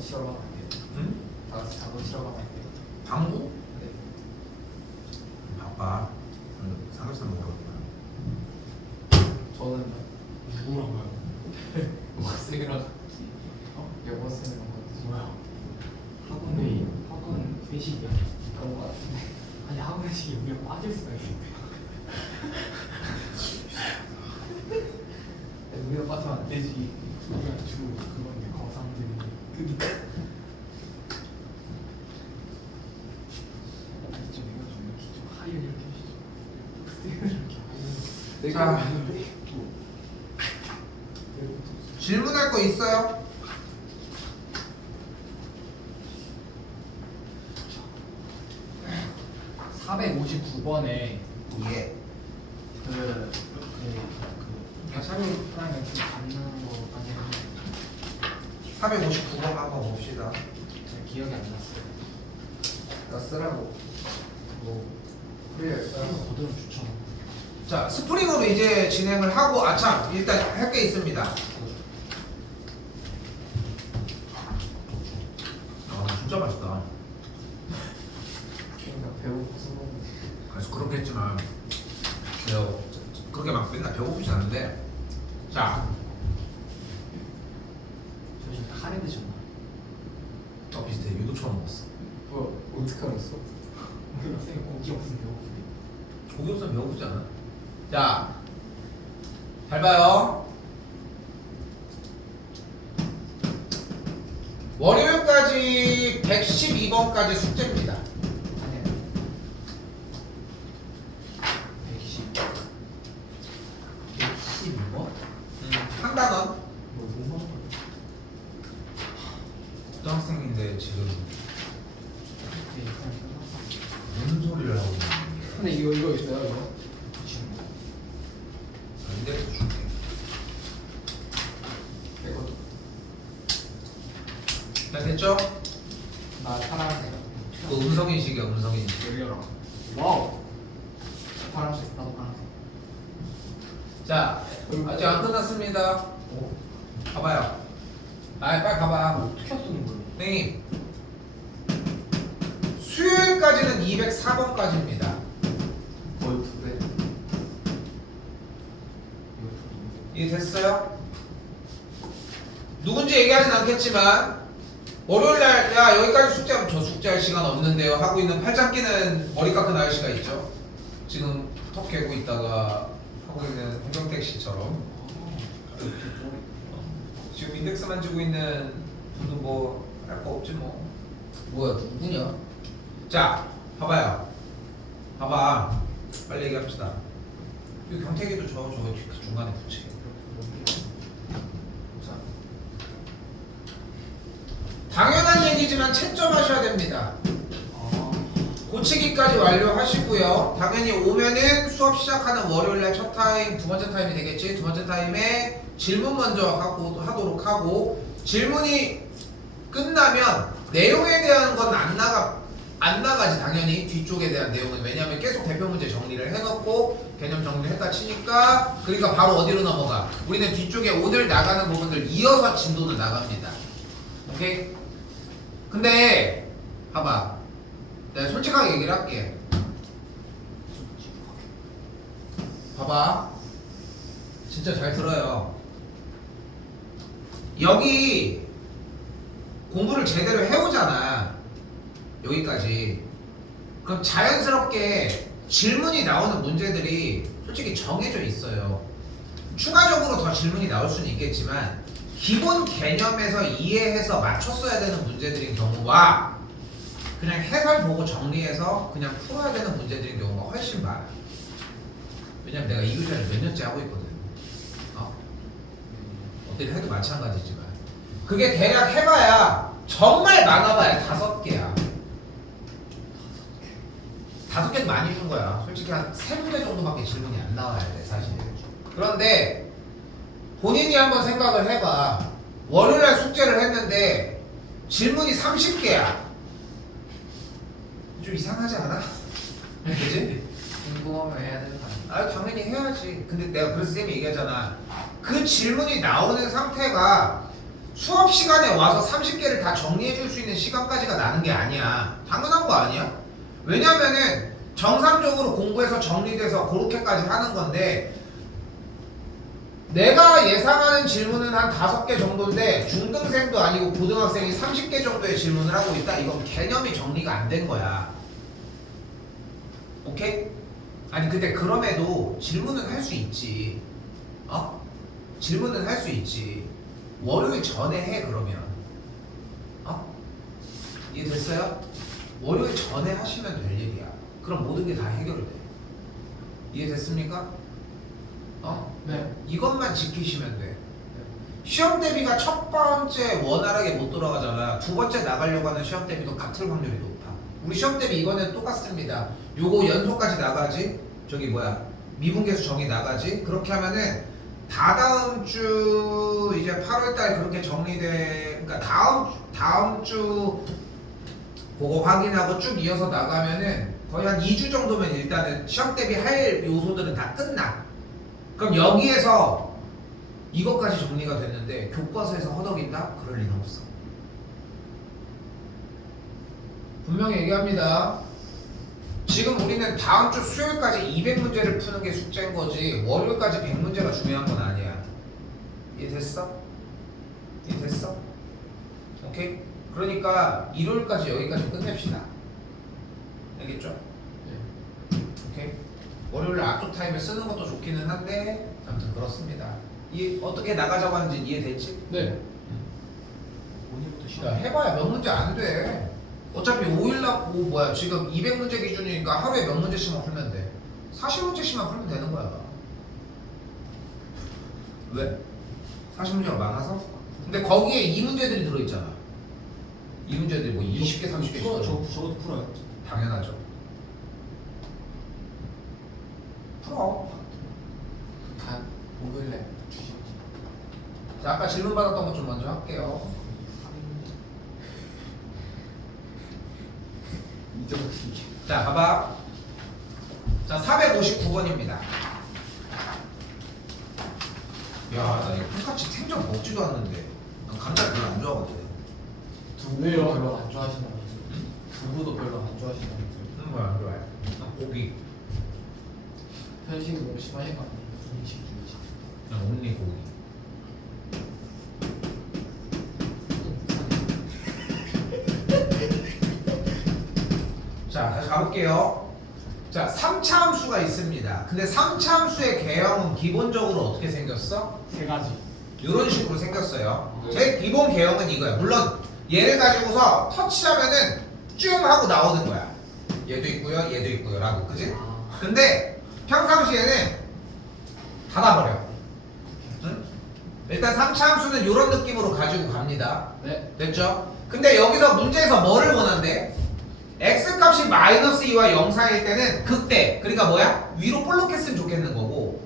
치러 가면 안 돼요? 응? 다 같이 자고 치러 가면 안 돼요? 방구? 네. 바빠. 삼겹살 먹으러 저는 누구랑 가요? 워스랑 같이 워스랑 같이 뭐야? 학원 회의? 학원 회식이야? 그런 거 같은데 아니 학원 회식이 우리가 빠질 수가 있어. 우리가 빠지면 안 되지. 우리가 주 그건데 거상들이. 그니까 아니 좀 이거 좀 이렇게 좀 하이를 이렇게 해주죠. 이렇게 하이를. 내가 자. 있는데 질문할 거 있어요? 뭐 459번에 예. 그 샤브랑 이렇게 받는 거 아니면 459번 한번 봅시다. 잘 기억이 안 났어요. 나 쓰라고 뭐 그래 이거 거들어 주죠. 자, 스프링으로 이제 진행을 하고 아참 일단 할 게 있습니다. 아, 진짜 맛있다. 그러니까 배고파서 먹는데 그래서 그렇겠지만 그렇게 막 맨날 배고프지 않은데. 자, 저 지금 카레 드셨나? 비슷해. 유도처럼 먹었어. 뭐야 어떻게 알았어? 우리 학생이 고기 없으면 배고프대. 고기 없으면 배고프지 않아? 자, 잘 봐요. 월요일까지 112번까지 숙제입니다. 아니야 112번? 한 단원. 뭐 너무 많아. 고등학생인데 지금 네, 일단 끝났어. 무슨 소리를 하고 있는 근데 이거 있어요 이거? 지금 인데서 줄게. 이거 자, 됐죠? 나 파란색 그 음성인식이야, 음성인식. 열려라 와우 파란색 나도 파란색 자, 아직 안 끝났습니다. 봐봐요. 빨리 봐봐. 어떻게 쓰는 거예요? 선생님, 수요일까지는 204번까지입니다. 거의 두배 이해됐어요? 누군지 얘기하진 않겠지만 월요일날 야 여기까지 숙제하면 저 숙제할 시간 없는데요 하고 있는 팔짱 끼는 머리 깎은 아저씨가 있죠. 지금 턱 개고 있다가 하고 있는 홍경택 씨처럼 지금 인덱스만 주고 있는 분도 뭐 할 거 없지 뭐. 뭐야 누구냐? 자, 봐봐요. 봐봐. 빨리 얘기합시다. 이 경택이도 저 중간에 붙이. 자, 당연한 얘기지만 채점하셔야 됩니다. 고치기까지 완료하시고요. 당연히 오면은 수업 시작하는 월요일날 첫 타임, 두 번째 타임이 되겠지. 두 번째 타임에 질문 먼저 하도록 하고, 질문이 끝나면 내용에 대한 건 안 나가지 당연히 뒤쪽에 대한 내용은. 왜냐하면 계속 대표 문제 정리를 해놓고 개념 정리를 했다 치니까. 그러니까 바로 어디로 넘어가? 우리는 뒤쪽에 오늘 나가는 부분들 이어서 진도는 나갑니다. 오케이? 근데 봐봐, 내가 솔직하게 얘기를 할게. 봐봐, 진짜 잘 들어요. 여기 공부를 제대로 해오잖아, 여기까지. 그럼 자연스럽게 질문이 나오는 문제들이 솔직히 정해져 있어요. 추가적으로 더 질문이 나올 수는 있겠지만 기본 개념에서 이해해서 맞췄어야 되는 문제들인 경우와 그냥 해설 보고 정리해서 그냥 풀어야 되는 문제들인 경우가 훨씬 많아. 왜냐면 내가 이 교재를 몇 년째 하고 있거든. 어떻게 해도 마찬가지지만 그게 대략 해봐야 정말 많아봐야 5개야. 5개도 많이 준 거야. 솔직히 한 3문제 정도밖에 질문이 안 나와야 돼 사실. 그런데 본인이 한번 생각을 해봐. 월요일날 숙제를 했는데 질문이 30개야. 좀 이상하지 않아? 그치? 궁금하면 해야 되는 거 아니야? 아 당연히 해야지. 근데 내가 그래서 쌤이 얘기하잖아. 그 질문이 나오는 상태가 수업 시간에 와서 30개를 다 정리해 줄 수 있는 시간까지가 나는 게 아니야. 당연한 거 아니야? 왜냐면은 정상적으로 공부해서 정리돼서 그렇게까지 하는 건데 내가 예상하는 질문은 한 5개 정도인데 중등생도 아니고 고등학생이 30개 정도의 질문을 하고 있다. 이건 개념이 정리가 안 된 거야. 오케이? 아니 근데 그럼에도 질문은 할 수 있지. 어? 질문은 할 수 있지. 월요일 전에 해 그러면. 어? 이해됐어요? 월요일 전에 하시면 될 일이야. 그럼 모든 게 다 해결돼. 이해됐습니까? 어? 네. 이것만 지키시면 돼. 시험 대비가 첫 번째 원활하게 못 돌아가잖아. 두 번째 나가려고 하는 시험 대비도 같을 확률이 높아. 우리 시험 대비 이거는 똑같습니다. 요거 연속까지 나가지. 저기 뭐야 미분계수 정의 나가지. 그렇게 하면은 다다음 주 이제 8월달 그렇게 정리돼. 그러니까 다음 주 그거 확인하고 쭉 이어서 나가면은 거의 한 2주 정도면 일단은 시험 대비 할 요소들은 다 끝나. 그럼 여기에서 이것까지 정리가 됐는데 교과서에서 허덕인다? 그럴 리는 없어. 분명히 얘기합니다. 지금 우리는 다음 주 수요일까지 200문제를 푸는 게 숙제인 거지 월요일까지 100문제가 중요한 건 아니야. 이해됐어? 이해됐어? 오케이? 그러니까 일요일까지 여기까지 끝냅시다. 알겠죠? 네. 오케이? 월요일 앞쪽 타임에 쓰는 것도 좋기는 한데 아무튼 그렇습니다. 이 어떻게 나가자고 하는지 이해됐지? 네. 오늘부터 야 시험. 해봐야 몇 문제 안 돼. 어차피 5일날 뭐야 지금 200문제 기준이니까 하루에 몇 문제씩만 풀면 돼. 40문제씩만 풀면 되는 거야. 왜? 40문제가 많아서? 근데 거기에 이 문제들이 들어있잖아. 이 문제들이 뭐 20개 30개씩 풀어, 들어. 저것도 풀어요. 당연하죠. 풀어. 단 목요일에 주시지. 자 아까 질문 받았던 것 좀 먼저 할게요. 잊어버리기. 자 봐봐. 자 459번입니다. 야 나 이거 똑같이 생전 먹지도 않는데 난 감자 별로 안 좋아하거든. 두부도 왜요? 별로 안 좋아하신다면서요? 두부도 별로 안 좋아하신다면서요? 뭐야 안 좋아해. 난 고기. 편식이 너무 심하신 거 아니에요? 중식 중식. 난 온리 고기. 자 다시 가볼게요. 자 3차 함수가 있습니다. 근데 3차 함수의 개형은 기본적으로 어떻게 생겼어? 세 가지. 이런 식으로 생겼어요. 네. 제 기본 개형은 이거야. 물론 얘를 가지고서 터치하면은 쭉 하고 나오는 거야. 얘도 있고요, 얘도 있고요 라고 그지? 아. 근데 평상시에는 닫아버려. 응? 일단 3차 함수는 이런 느낌으로 가지고 갑니다. 네. 됐죠? 근데 여기서 문제에서 뭐를 원한대? x값이 마이너스 2와 0 사이일 때는 극대, 그러니까 뭐야? 위로 볼록했으면 좋겠는 거고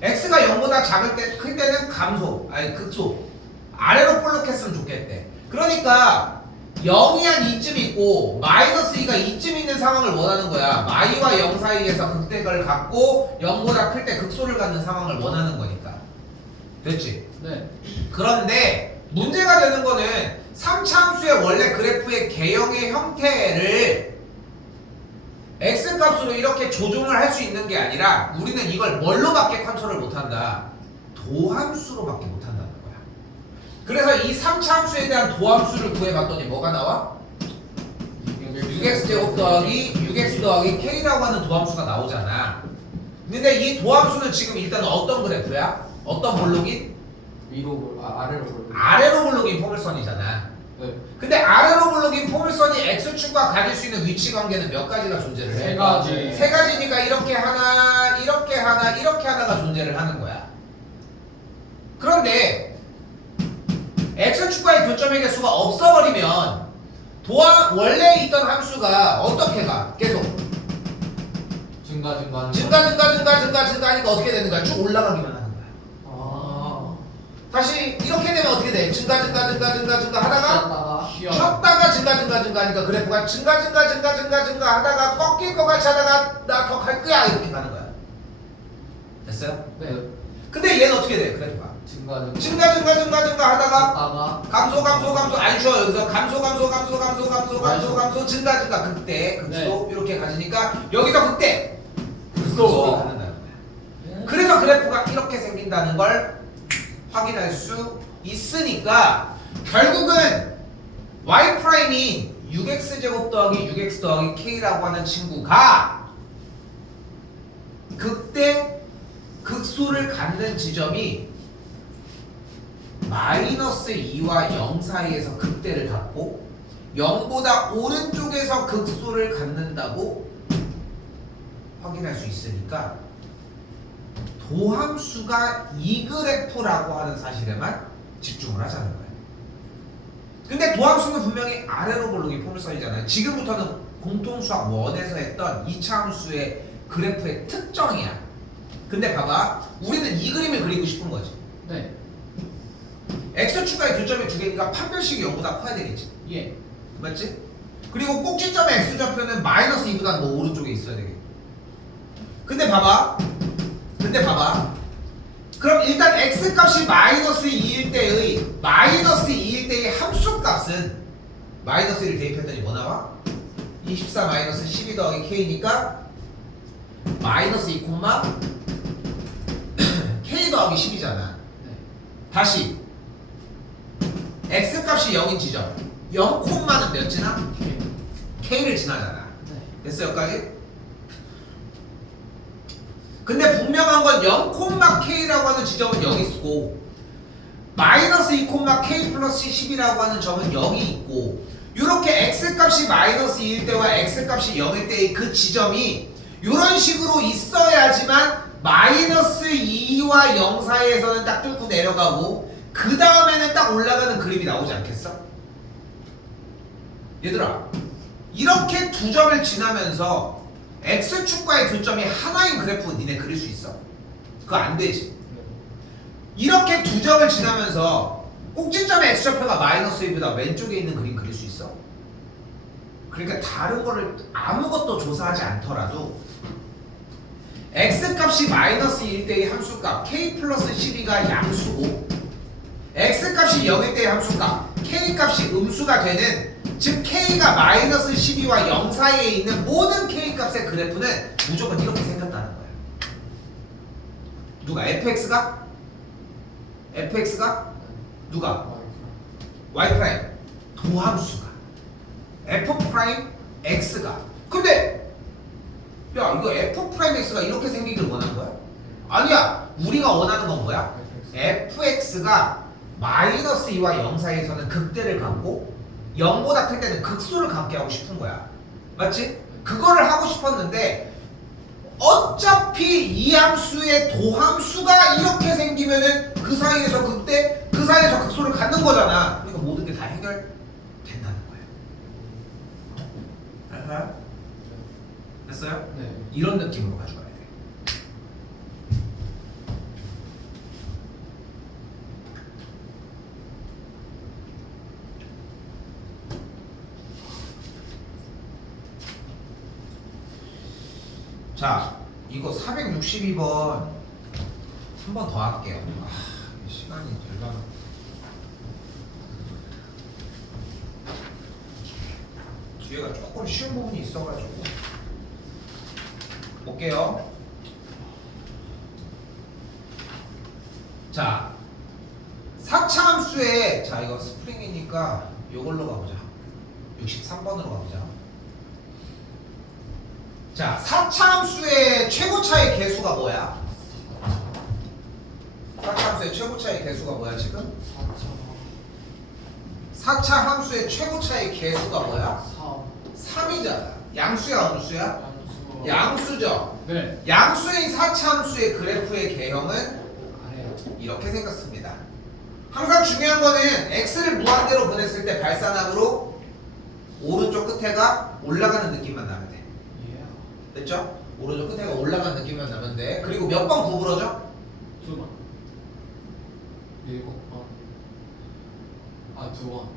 x가 0보다 작을 때, 클 때는 감소, 아니 극소, 아래로 볼록했으면 좋겠대. 그러니까 0이 한 2쯤 있고 마이너스 2가 2쯤 있는 상황을 원하는 거야. 마이와 0 사이에서 극대를 갖고 0보다 클 때 극소를 갖는 상황을 원하는 거니까. 됐지? 네. 그런데 문제가 되는 거는 3차 함수의 원래 그래프의 개형의 형태를 x값으로 이렇게 조종을 할 수 있는 게 아니라 우리는 이걸 뭘로밖에 컨트롤을 못한다? 도함수로밖에 못한다는 거야. 그래서 이 3차 함수에 대한 도함수를 구해봤더니 뭐가 나와? 6x 더하기 6x 더하기 k라고 하는 도함수가 나오잖아. 근데 이 도함수는 지금 일단 어떤 그래프야? 어떤 볼록인? 위로 아래로 볼록. 아래로 볼록인 포물선이잖아. 네. 근데 아래로 볼록인 포물선이 x축과 가질 수 있는 위치 관계는 몇 가지가 존재를 해? 세 가지. 세 가지니까 이렇게 하나, 이렇게 하나, 이렇게 하나가 존재를 하는 거야. 그런데 x축과의 교점의 개수가 없어버리면 원래 있던 함수가 어떻게 가? 계속 증가하니까 어떻게 되는 거야? 쭉 올라가기만 하는 거야. 아. 다시 이렇게 되면 어떻게 돼? 증가 하다가 쉬었다가 쉬었다가 증가하니까 그래프가 증가 하다가 꺾일 것 같이 하다가 나 더 갈 거야 이렇게 가는 거야. 됐어요? 네. 근데 얘는 어떻게 돼? 그래프가 증가 하다가 하다가 감소 안 쉬어. 여기서 감소 증가 극대 극소 이렇게 가지니까 여기서 극대 극소 가는다는 거야. 그래서 그래프가 이렇게 생긴다는 걸 확인할 수 있으니까 결국은 y 프라임인 6x제곱 더하기 6x 더하기 k라고 하는 친구가 극대 극소를 갖는 지점이 마이너스 2와 0 사이에서 극대를 갖고 0보다 오른쪽에서 극소를 갖는다고 확인할 수 있으니까 도함수가 이 그래프라고 하는 사실에만 집중을 하자는 거예요. 근데 도함수는 분명히 아래로 고르기 포물선이잖아요. 지금부터는 공통수학 1에서 했던 2차 함수의 그래프의 특정이야. 근데 봐봐, 우리는 이 그림을 그리고 싶은 거지. 네. x축과의 교점이 두 개니까 판별식이 0보다 커야 되겠지. 예. 맞지? 그리고 꼭지점의 x좌표는 마이너스 2보다 뭐 오른쪽에 있어야 되겠지. 근데 봐봐. 그럼 일단 x값이 마이너스 2일 때의 함수 값은 마이너스 1을 대입했더니 뭐 나와? 24 마이너스 12 더하기 k니까 마이너스 2 콤마 k 더하기 10이잖아. 네. 다시 x값이 0인 지점 0 콤마는 몇 지나? K. k를 지나잖아. 네. 됐어 여기까지? 근데 분명한 건 0 콤마 k라고 하는 지점은 여기 있고 마이너스 2 콤마 k 플러스 10이라고 하는 점은 여기 있고 이렇게 x값이 마이너스 2일 때와 x값이 0일 때의 그 지점이 이런 식으로 있어야지만 마이너스 2와 0 사이에서는 딱 뚫고 내려가고 그 다음에는 딱 올라가는 그림이 나오지 않겠어? 얘들아 이렇게 두 점을 지나면서 x축과의 교점이 하나인 그래프 니네 그릴 수 있어? 그거 안 되지. 이렇게 두 점을 지나면서 꼭지점의 x좌표가 마이너스 1보다 왼쪽에 있는 그림 그릴 수 있어? 그러니까 다른 거를 아무것도 조사하지 않더라도 x값이 마이너스 1일 때의 함수값 k 플러스 12가 양수고 x값이 0일 때의 함수값 k값이 음수가 되는 즉 k가 마이너스 12와 0 사이에 있는 모든 k값의 그래프는 무조건 이렇게 생겼다는 거야. 누가? fx가? 누가? y' 도함수가 f'x가 근데 야 이거 f'x가 이렇게 생기길 원한 거야? 아니야. 우리가 원하는 건 뭐야? fx가 마이너스 2와 0 사이에서는 극대를 갖고 0보다 클 때는 극소를 갖게 하고 싶은 거야. 맞지? 그거를 하고 싶었는데 어차피 이 함수의 도함수가 이렇게 생기면은 그 사이에서 극대, 그 사이에서 극소를 갖는 거잖아. 그러니까 모든 게 다 해결된다는 거야. 됐어요? 네. 이런 느낌으로 가져가야 돼. 자, 이거 462번 한 번 더 할게요. 시간이 될라나? 뒤에가 조금 쉬운 부분이 있어가지고 볼게요. 자, 4차 함수에 자 이거 스프링이니까 요걸로 가보자. 63번으로 가보자. 자, 4차 함수의 최고차의 개수가 뭐야? 4차 함수의 최고차의 개수가 뭐야 지금? 4차 함수의 최고차의 개수가 뭐야? 3이잖아. 양수야 음수야? 양수죠. 네. 양수인 4차 함수의 그래프의 개형은 아래요. 이렇게 생겼습니다. 항상 중요한 거는 x를 무한대로 보냈을 때 발산함으로 오른쪽 끝에가 올라가는 느낌만 나면 돼. 예. 됐죠? 오른쪽 끝에가 올라가는 느낌만 나면 돼. 그리고 몇 번 구부러져? 2번. 7번. 아, 2번.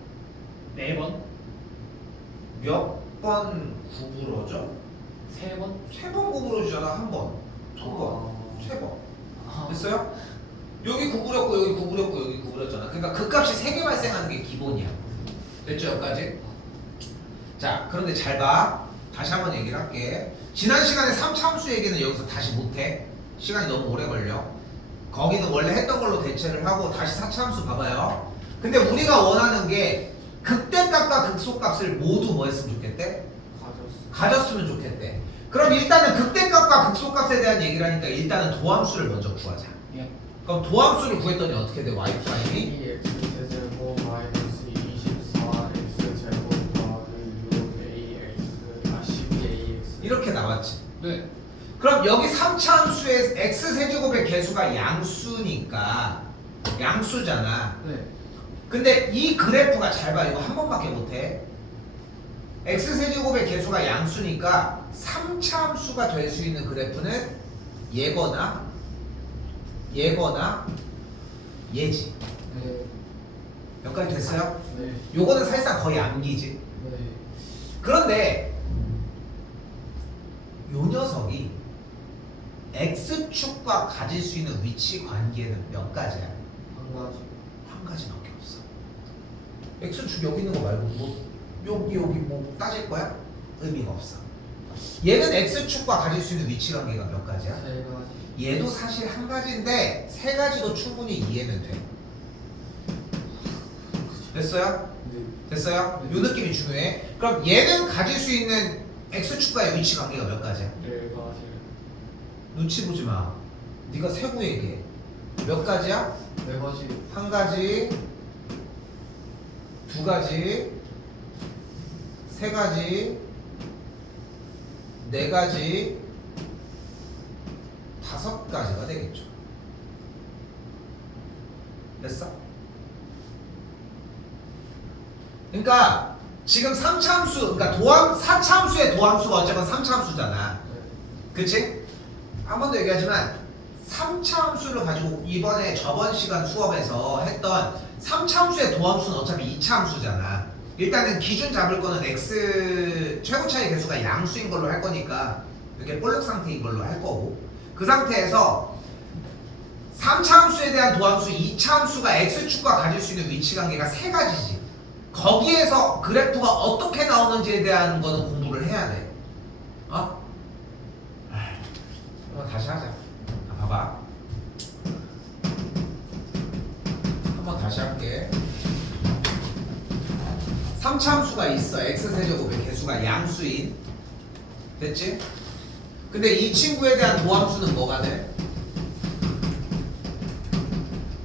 4번. 몇 번 구부러져? 3번. 3번 구부러지잖아. 한 번, 두 번, 세 번. 아. 됐어요? 여기 구부렸고 여기 구부렸고 여기 구부렸잖아. 그러니까 극값이 3개 발생하는 게 기본이야. 됐죠 여기까지? 자 그런데 잘 봐. 다시 한번 얘기를 할게. 지난 시간에 3차함수 얘기는 여기서 다시 못해. 시간이 너무 오래 걸려. 거기는 원래 했던 걸로 대체를 하고 다시 4차함수 봐봐요. 근데 우리가 원하는 게 극대값과 극소값을 모두 뭐 했으면 좋겠대? 가졌으면 좋겠대. 그럼 일단은 극대값과 극소값에 대한 얘기를 하니까 일단은 도함수를 먼저 구하자. 예. 그럼 도함수를 구했더니 어떻게 돼? y 프라임이 2x 제곱 마이너스 24x 제곱 더하기 6ax 12ax 이렇게 나왔지. 네. 그럼 여기 3차 함수의 x 세제곱의 개수가 양수니까 양수잖아. 네. 근데 이 그래프가 잘 봐. 이거 한 번밖에 못해. x 세제곱의 개수가 양수니까 3차 함수가 될 수 있는 그래프는 얘거나 얘지. 네. 여기까지 됐어요? 네. 요거는 사실상 거의 암기지. 네. 그런데 요 녀석이 x축과 가질 수 있는 위치 관계는 몇 가지야? 한 가지. 한 가지밖에 없어. x축 여기 있는 거 말고 뭐 여기 뭐 따질 거야? 의미가 없어. 얘는 x축과 가질 수 있는 위치 관계가 몇 가지야? 세 가지. 얘도 사실 한 가지인데 세 가지도 충분히 이해는 돼. 됐어요? 네. 됐어요? 요 느낌이 중요해. 그럼 얘는 가질 수 있는 x축과의 위치 관계가 몇 가지야? 네 가지. 눈치 보지 마. 네가 세고 얘기해. 몇 가지야? 네 가지. 한 가지, 두 가지, 세 가지, 네 가지, 5가지가 되겠죠. 됐어? 그러니까 지금 3차함수, 그러니까 4차함수의 도함수가 어쨌건 3차함수잖아. 네. 그치? 한 번 더 얘기하지만 3차 함수를 가지고 이번에 저번 시간 수업에서 했던 3차 함수의 도함수는 어차피 2차 함수잖아. 일단은 기준 잡을 거는 x 최고차의 개수가 양수인 걸로 할 거니까 이렇게 볼록 상태인 걸로 할 거고, 그 상태에서 3차 함수에 대한 도함수 2차 함수가 x축과 가질 수 있는 위치 관계가 세 가지지. 거기에서 그래프가 어떻게 나오는지에 대한 거는 공부를 해야 돼. 어? 한번 다시 하자. 봐봐. 한번 다시 할게. 3차 함수가 있어. x세제곱의 개수가 양수인. 됐지? 근데 이 친구에 대한 도함수는 뭐가 돼?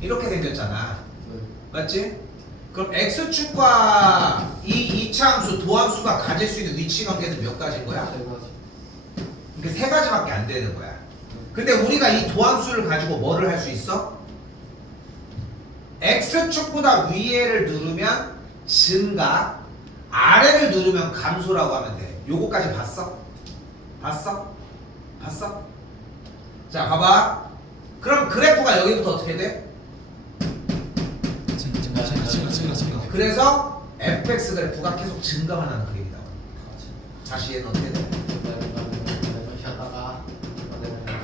이렇게 생겼잖아. 네. 맞지? 그럼 x축과 이 2차 함수 도함수가 가질 수 있는 위치 관계는 몇 가지인 거야? 세 가지. 그러니까 세 가지밖에 안 되는 거야. 근데 우리가 이 도함수를 가지고 뭐를 할 수 있어? x축보다 위에를 누르면 증가, 아래를 누르면 감소라고 하면 돼. 요거까지 봤어? 봤어? 봤어? 자, 봐봐. 그럼 그래프가 여기부터 어떻게 돼? 증가. 그래서 fx 그래프가 계속 증가만 하는 그림이 나와. 다시 얘는 어떻게 돼?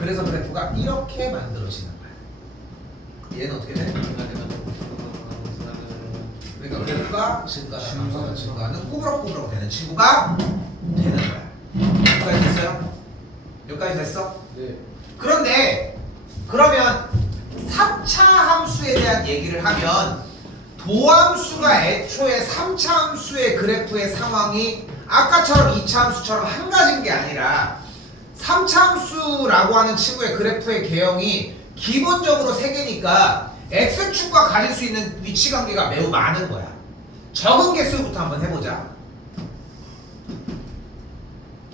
그래서 그래프가 이렇게 만들어지는 거야. 얘는 어떻게 돼? 그러니까 그래프가 증가하는 증가하는 꼬부락꼬부락 되는 친구가 되는 거야. 여기까지 됐어요? 여기까지 됐어? 네. 그런데 그러면 4차 함수에 대한 얘기를 하면 도함수가 애초에 3차 함수의 그래프의 상황이 아까처럼 2차 함수처럼 한 가지인 게 아니라 3차 함수라고 하는 친구의 그래프의 개형이 기본적으로 3개니까 x축과 가질 수 있는 위치 관계가 매우 많은 거야. 적은 개수부터 한번 해보자.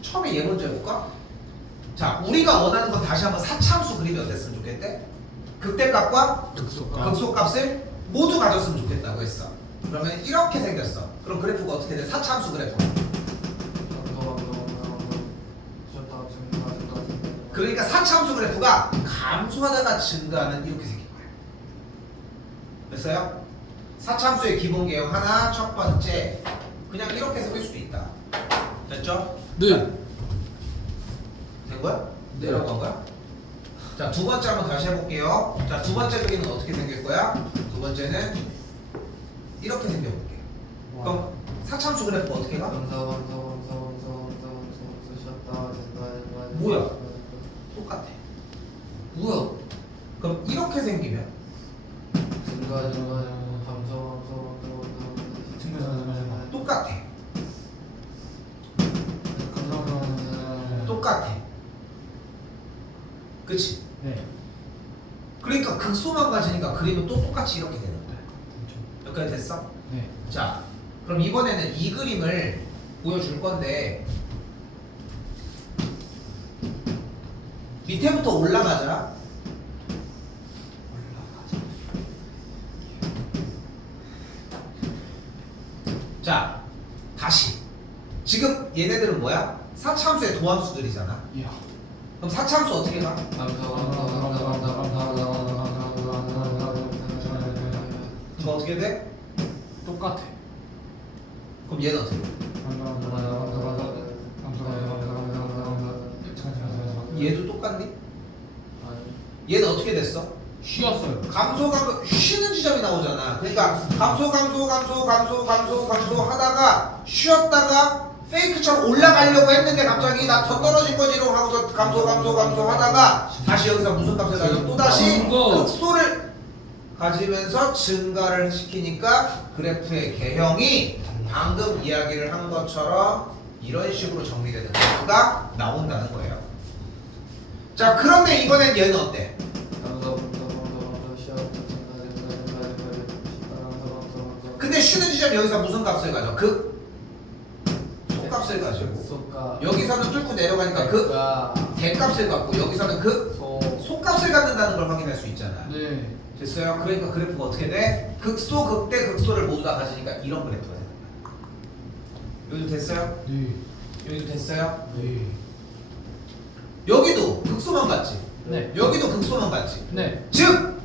처음에 얘 먼저 해볼까? 자, 우리가 원하는 건 다시 한번 4차 함수 그림이 어땠으면 좋겠대? 극대값과 극소값을 모두 가졌으면 좋겠다고 했어. 그러면 이렇게 생겼어. 그럼 그래프가 어떻게 돼? 4차 함수 그래프. 그러니까 4차 함수 그래프가 감소하다가 증가하는 이렇게 생긴 거야. 됐어요? 4차 함수의 기본 개형 하나, 첫 번째 그냥 이렇게 생길 수도 있다. 됐죠? 네. 된 거야? 내려간 거야? 자, 두 번째 한번 다시 해볼게요. 자, 두 번째 그림은 어떻게 생길 거야? 두 번째는 이렇게 생겨볼게. 그럼 사참수 그래프 어떻게 가? 뭐야? 똑같아. 뭐야? 그럼 이렇게 생기면 똑같아. 똑같아. 그치? 네. 그러니까 극소만 가지니까 그림은 또 똑같이 이렇게 되는 거야. 여기까지 됐어? 네. 자, 그럼 이번에는 이 그림을 보여줄 건데 밑에부터 올라가자. 자, 다시. 지금 얘네들은 뭐야? 사차함수의 도함수들이잖아. 이야. 그럼 사차함수 어떻게 가? 이거 어떻게 돼? 똑같아. 그럼 얘는 어떻게 돼? 얘도 똑같니? 얘는 어떻게 됐어? 쉬었어요. 감소 쉬는 지점이 나오잖아. 그러니까 감소 하다가 쉬었다가 페이크처럼 올라가려고 했는데 갑자기 나 더 떨어진 거지로 하고서 감소 하다가 다시 여기서 무슨 값을 가지고 또 다시 극소를 가지면서 증가를 시키니까 그래프의 개형이 방금 이야기를 한 것처럼 이런 식으로 정리되는 그래프가 나온다는 거예요. 자, 그런데 이번엔 얘는 어때? 근데 쉬는 지점 여기서 무슨 값을 가져? 소값을 가지고 여기서는 뚫고 내려가니까 대값을 갖고 여기서는 소값을 갖는다는 걸 확인할 수 있잖아. 네. 됐어요? 그러니까 그래프가 어떻게 돼? 극소, 극대, 극소를 모두 다 가지니까 이런 그래프가 되는 거야. 여기도 됐어요? 네. 여기도 됐어요? 네. 여기도 극소만 같지? 네. 여기도 극소만 같지? 네. 즉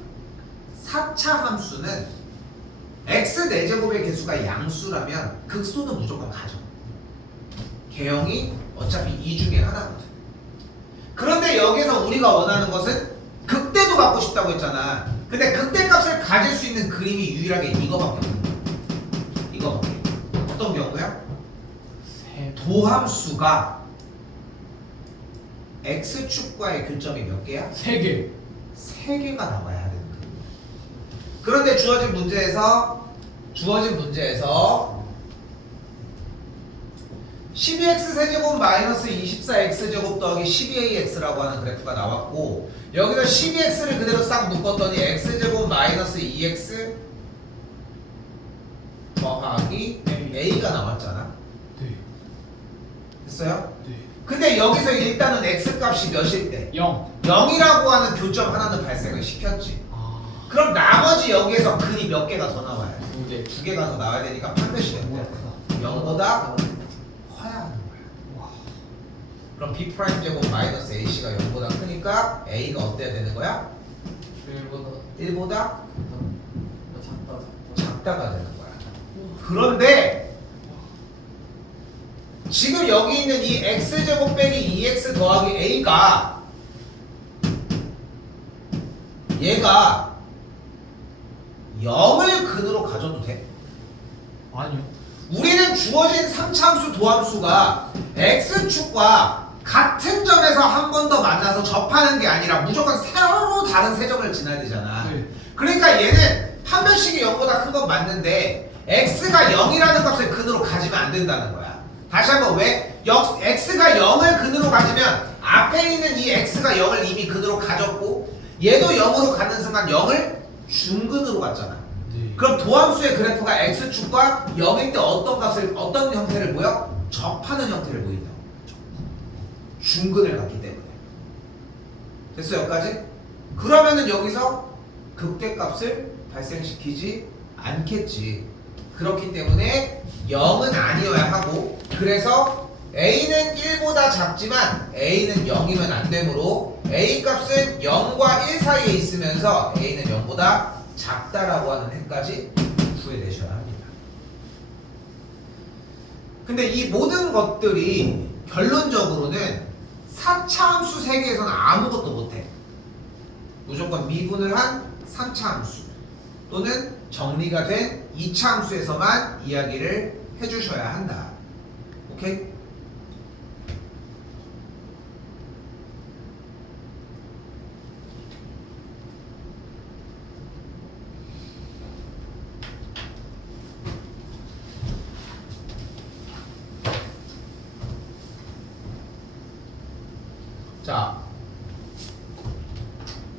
4차 함수는 x 4제곱의 개수가 양수라면 극소는 무조건 가져. 개형이 어차피 이 중에 하나거든. 그런데 여기서 우리가 원하는 것은 극대도 갖고 싶다고 했잖아. 근데 극대 값을 가질 수 있는 그림이 유일하게 이거밖에 없는 거야. 이거밖에. 어떤 경우야? 도함수가 x축과의 교점이 몇 개야? 3개. 3개가 나와야 되는 거예요. 그런데 주어진 문제에서 12x 세제곱 마이너스 24x 제곱 더하기 12ax라고 하는 그래프가 나왔고 여기서 12x를 그대로 싹 묶었더니 x제곱 마이너스 2x 더하기 a가 나왔잖아. 네. 됐어요? 네. 근데 여기서 일단은 x 값이 몇일 때? 0. 0이라고 하는 교점 하나는 발생을 시켰지. 그럼 나머지 여기에서 근이 몇 개가 더 나와야 돼? 2개. 2개가 더 나와야 되니까 판별시 될 거야. 0보다 커야 하는 거야. 와. 그럼 b 프라임 제곱 마이너스 ac가 0보다 크니까 a가 어때야 되는 거야? 1보다 작다가 되는 거야. 그런데 지금 여기 있는 이 x제곱 빼기 2x 더하기 a가 얘가 0을 근으로 가져도 돼? 아니요. 우리는 주어진 3차함수 도함수가 x축과 같은 점에서 한 번 더 만나서 접하는 게 아니라 무조건 서로 다른 세점을 지나야 되잖아. 네. 그러니까 얘는 한 변씩이 0보다 큰 건 맞는데 x가 0이라는 값을 근으로 가지면 안 된다는 거야. 다시 한번 왜? x가 0을 근으로 가지면 앞에 있는 이 x가 0을 이미 근으로 가졌고 얘도 0으로 가는 순간 0을 중근으로 갔잖아. 네. 그럼 도함수의 그래프가 x축과 0일 때 어떤 형태를 보여? 접하는 형태를 보인다. 중근을 갖기 때문에. 됐어 여기까지? 그러면은 여기서 극대값을 발생시키지 않겠지. 그렇기 때문에 0은 아니어야 하고 그래서 a는 1보다 작지만 a는 0이면 안 되므로 a 값은 0과 1 사이에 있으면서 a는 0보다 작다라고 하는 해까지 구해내셔야 합니다. 근데 이 모든 것들이 결론적으로는 4차 함수 세계에서는 아무것도 못해. 무조건 미분을 한 3차 함수 또는 정리가 된 2차 함수에서만 이야기를 해주셔야 한다. 오케이? 자,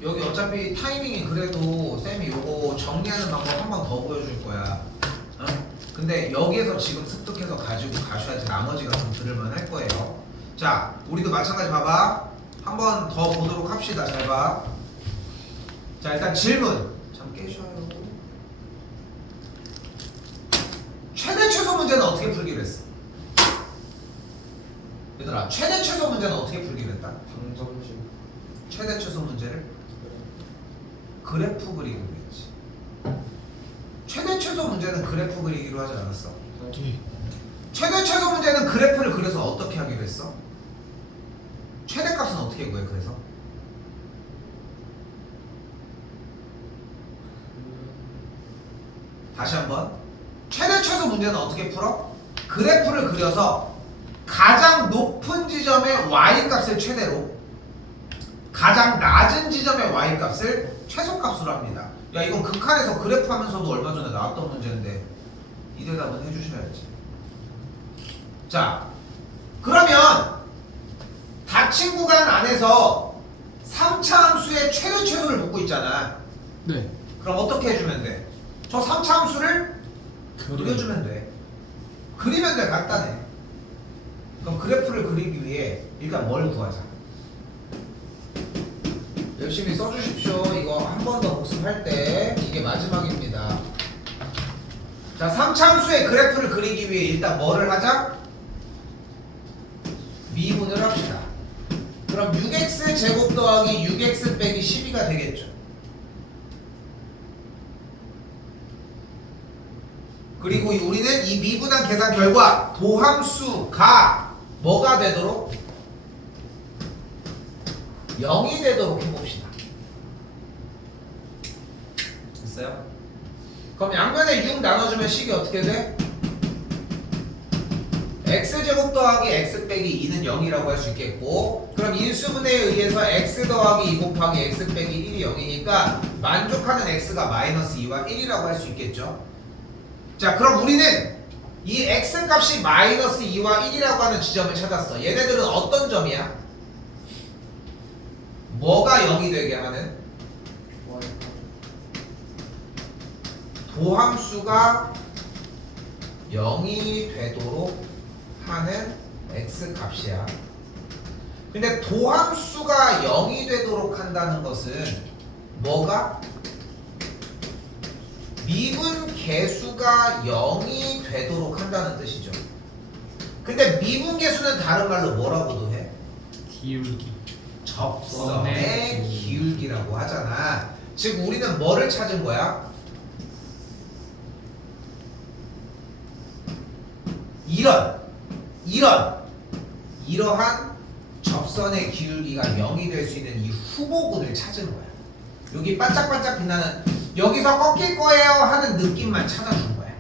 여기 어차피 타이밍이 그래도 쌤이 요거 정리하는 방법 한 번 더 보여줄 거야. 어? 근데 여기에서 지금 습득해서 가지고 가셔야지 나머지가 좀 들을만 할 거예요. 자, 우리도 마찬가지 봐봐. 한 번 더 보도록 합시다. 잘 봐. 자, 일단 질문. 참 깨셔요. 최대 최소 문제는 어떻게 풀기로 했어? 얘들아, 최대 최소 문제는 어떻게 풀기로 했다? 방정식. 최대 최소 문제를 그래프 그리기로 했지. 최대 최소 문제는 그래프 그리기로 하지 않았어? 네. 최대 최소 문제는 그래프를 그려서 어떻게 하기로 했어? 최대값은 어떻게 구해? 그래서 다시 한번 최대 최소 문제는 어떻게 풀어? 그래프를 그려서 가장 높은 지점의 y값을 최대로 가장 낮은 지점의 y값을 최소값으로 합니다. 야, 이건 극한에서 그래프 하면서도 얼마 전에 나왔던 문제인데 이 대답은 해주셔야지. 자, 그러면 닫힌 구간 안에서 3차 함수의 최대 최소를 묻고 있잖아. 네. 그럼 어떻게 해주면 돼? 저 3차 함수를 그려주면 돼. 그리면 돼. 간단해. 그럼 그래프를 그리기 위해 일단 뭘 구하자? 열심히 써주십시오. 이거 한 번 더 복습할 때 이게 마지막입니다. 자, 3차 함수의 그래프를 그리기 위해 일단 뭐를 하자? 미분을 합시다. 그럼 6x 제곱 더하기 6x 빼기 12가 되겠죠. 그리고 우리는 이 미분한 계산 결과 도함수가 뭐가 되도록? 0이 되도록 해봅시다. 됐어요? 그럼 양면에 6 나눠주면 식이 어떻게 돼? x제곱 더하기 x 빼기 2는 0이라고 할 수 있겠고, 그럼 인수분해에 의해서 x 더하기 2 곱하기 x 빼기 1이 0이니까 만족하는 x가 마이너스 2와 1이라고 할 수 있겠죠. 자, 그럼 우리는 이 x 값이 마이너스 2와 1이라고 하는 지점을 찾았어. 얘네들은 어떤 점이야? 뭐가 0이 되게 하는? 도함수가 0이 되도록 하는 x 값이야. 근데 도함수가 0이 되도록 한다는 것은 뭐가? 미분 계수가 0이 되도록 한다는 뜻이죠. 근데 미분 계수는 다른 말로 뭐라고도 해? 기울기. 접선의 기울기라고 하잖아. 즉 우리는 뭐를 찾은 거야? 이러한 접선의 기울기가 0이 될 수 있는 이 후보군을 찾은 거야. 여기 반짝반짝 빛나는, 여기서 꺾일 거예요 하는 느낌만 찾아준 거야.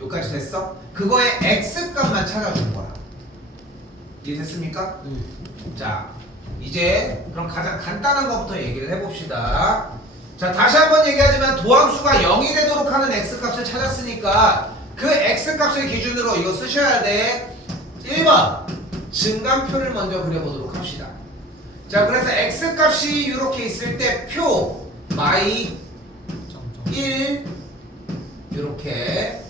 여기까지 됐어? 그거의 x값만 찾아준 거야. 이해됐습니까? 네. 자, 이제 그럼 가장 간단한 것부터 얘기를 해봅시다. 자, 다시 한번 얘기하지만 도함수가 0이 되도록 하는 x값을 찾았으니까 그 x값을 기준으로 이거 쓰셔야 돼. 1번 증감표를 먼저 그려보도록 합시다. 자, 그래서 x값이 이렇게 있을 때 표 마이 1 이렇게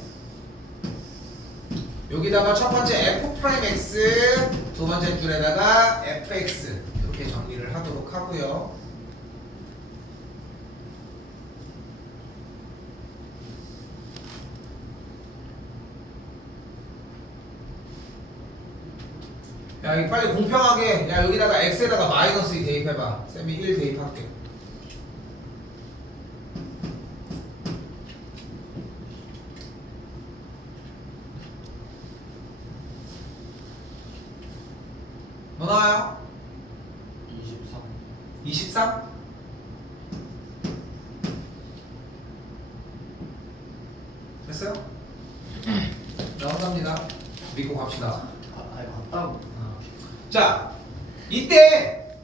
여기다가 첫 번째 f'x 두 번째 줄에다가 fx 이렇게 정리를 하도록 하고요. 야, 이 빨리 공평하게, 야, 여기다가 x에다가 마이너스 2 대입해봐. 쌤이 1 대입할게. 뭐 나와요? 23. 23? 믿고 갑시다. 아니 맞다고. 자, 이때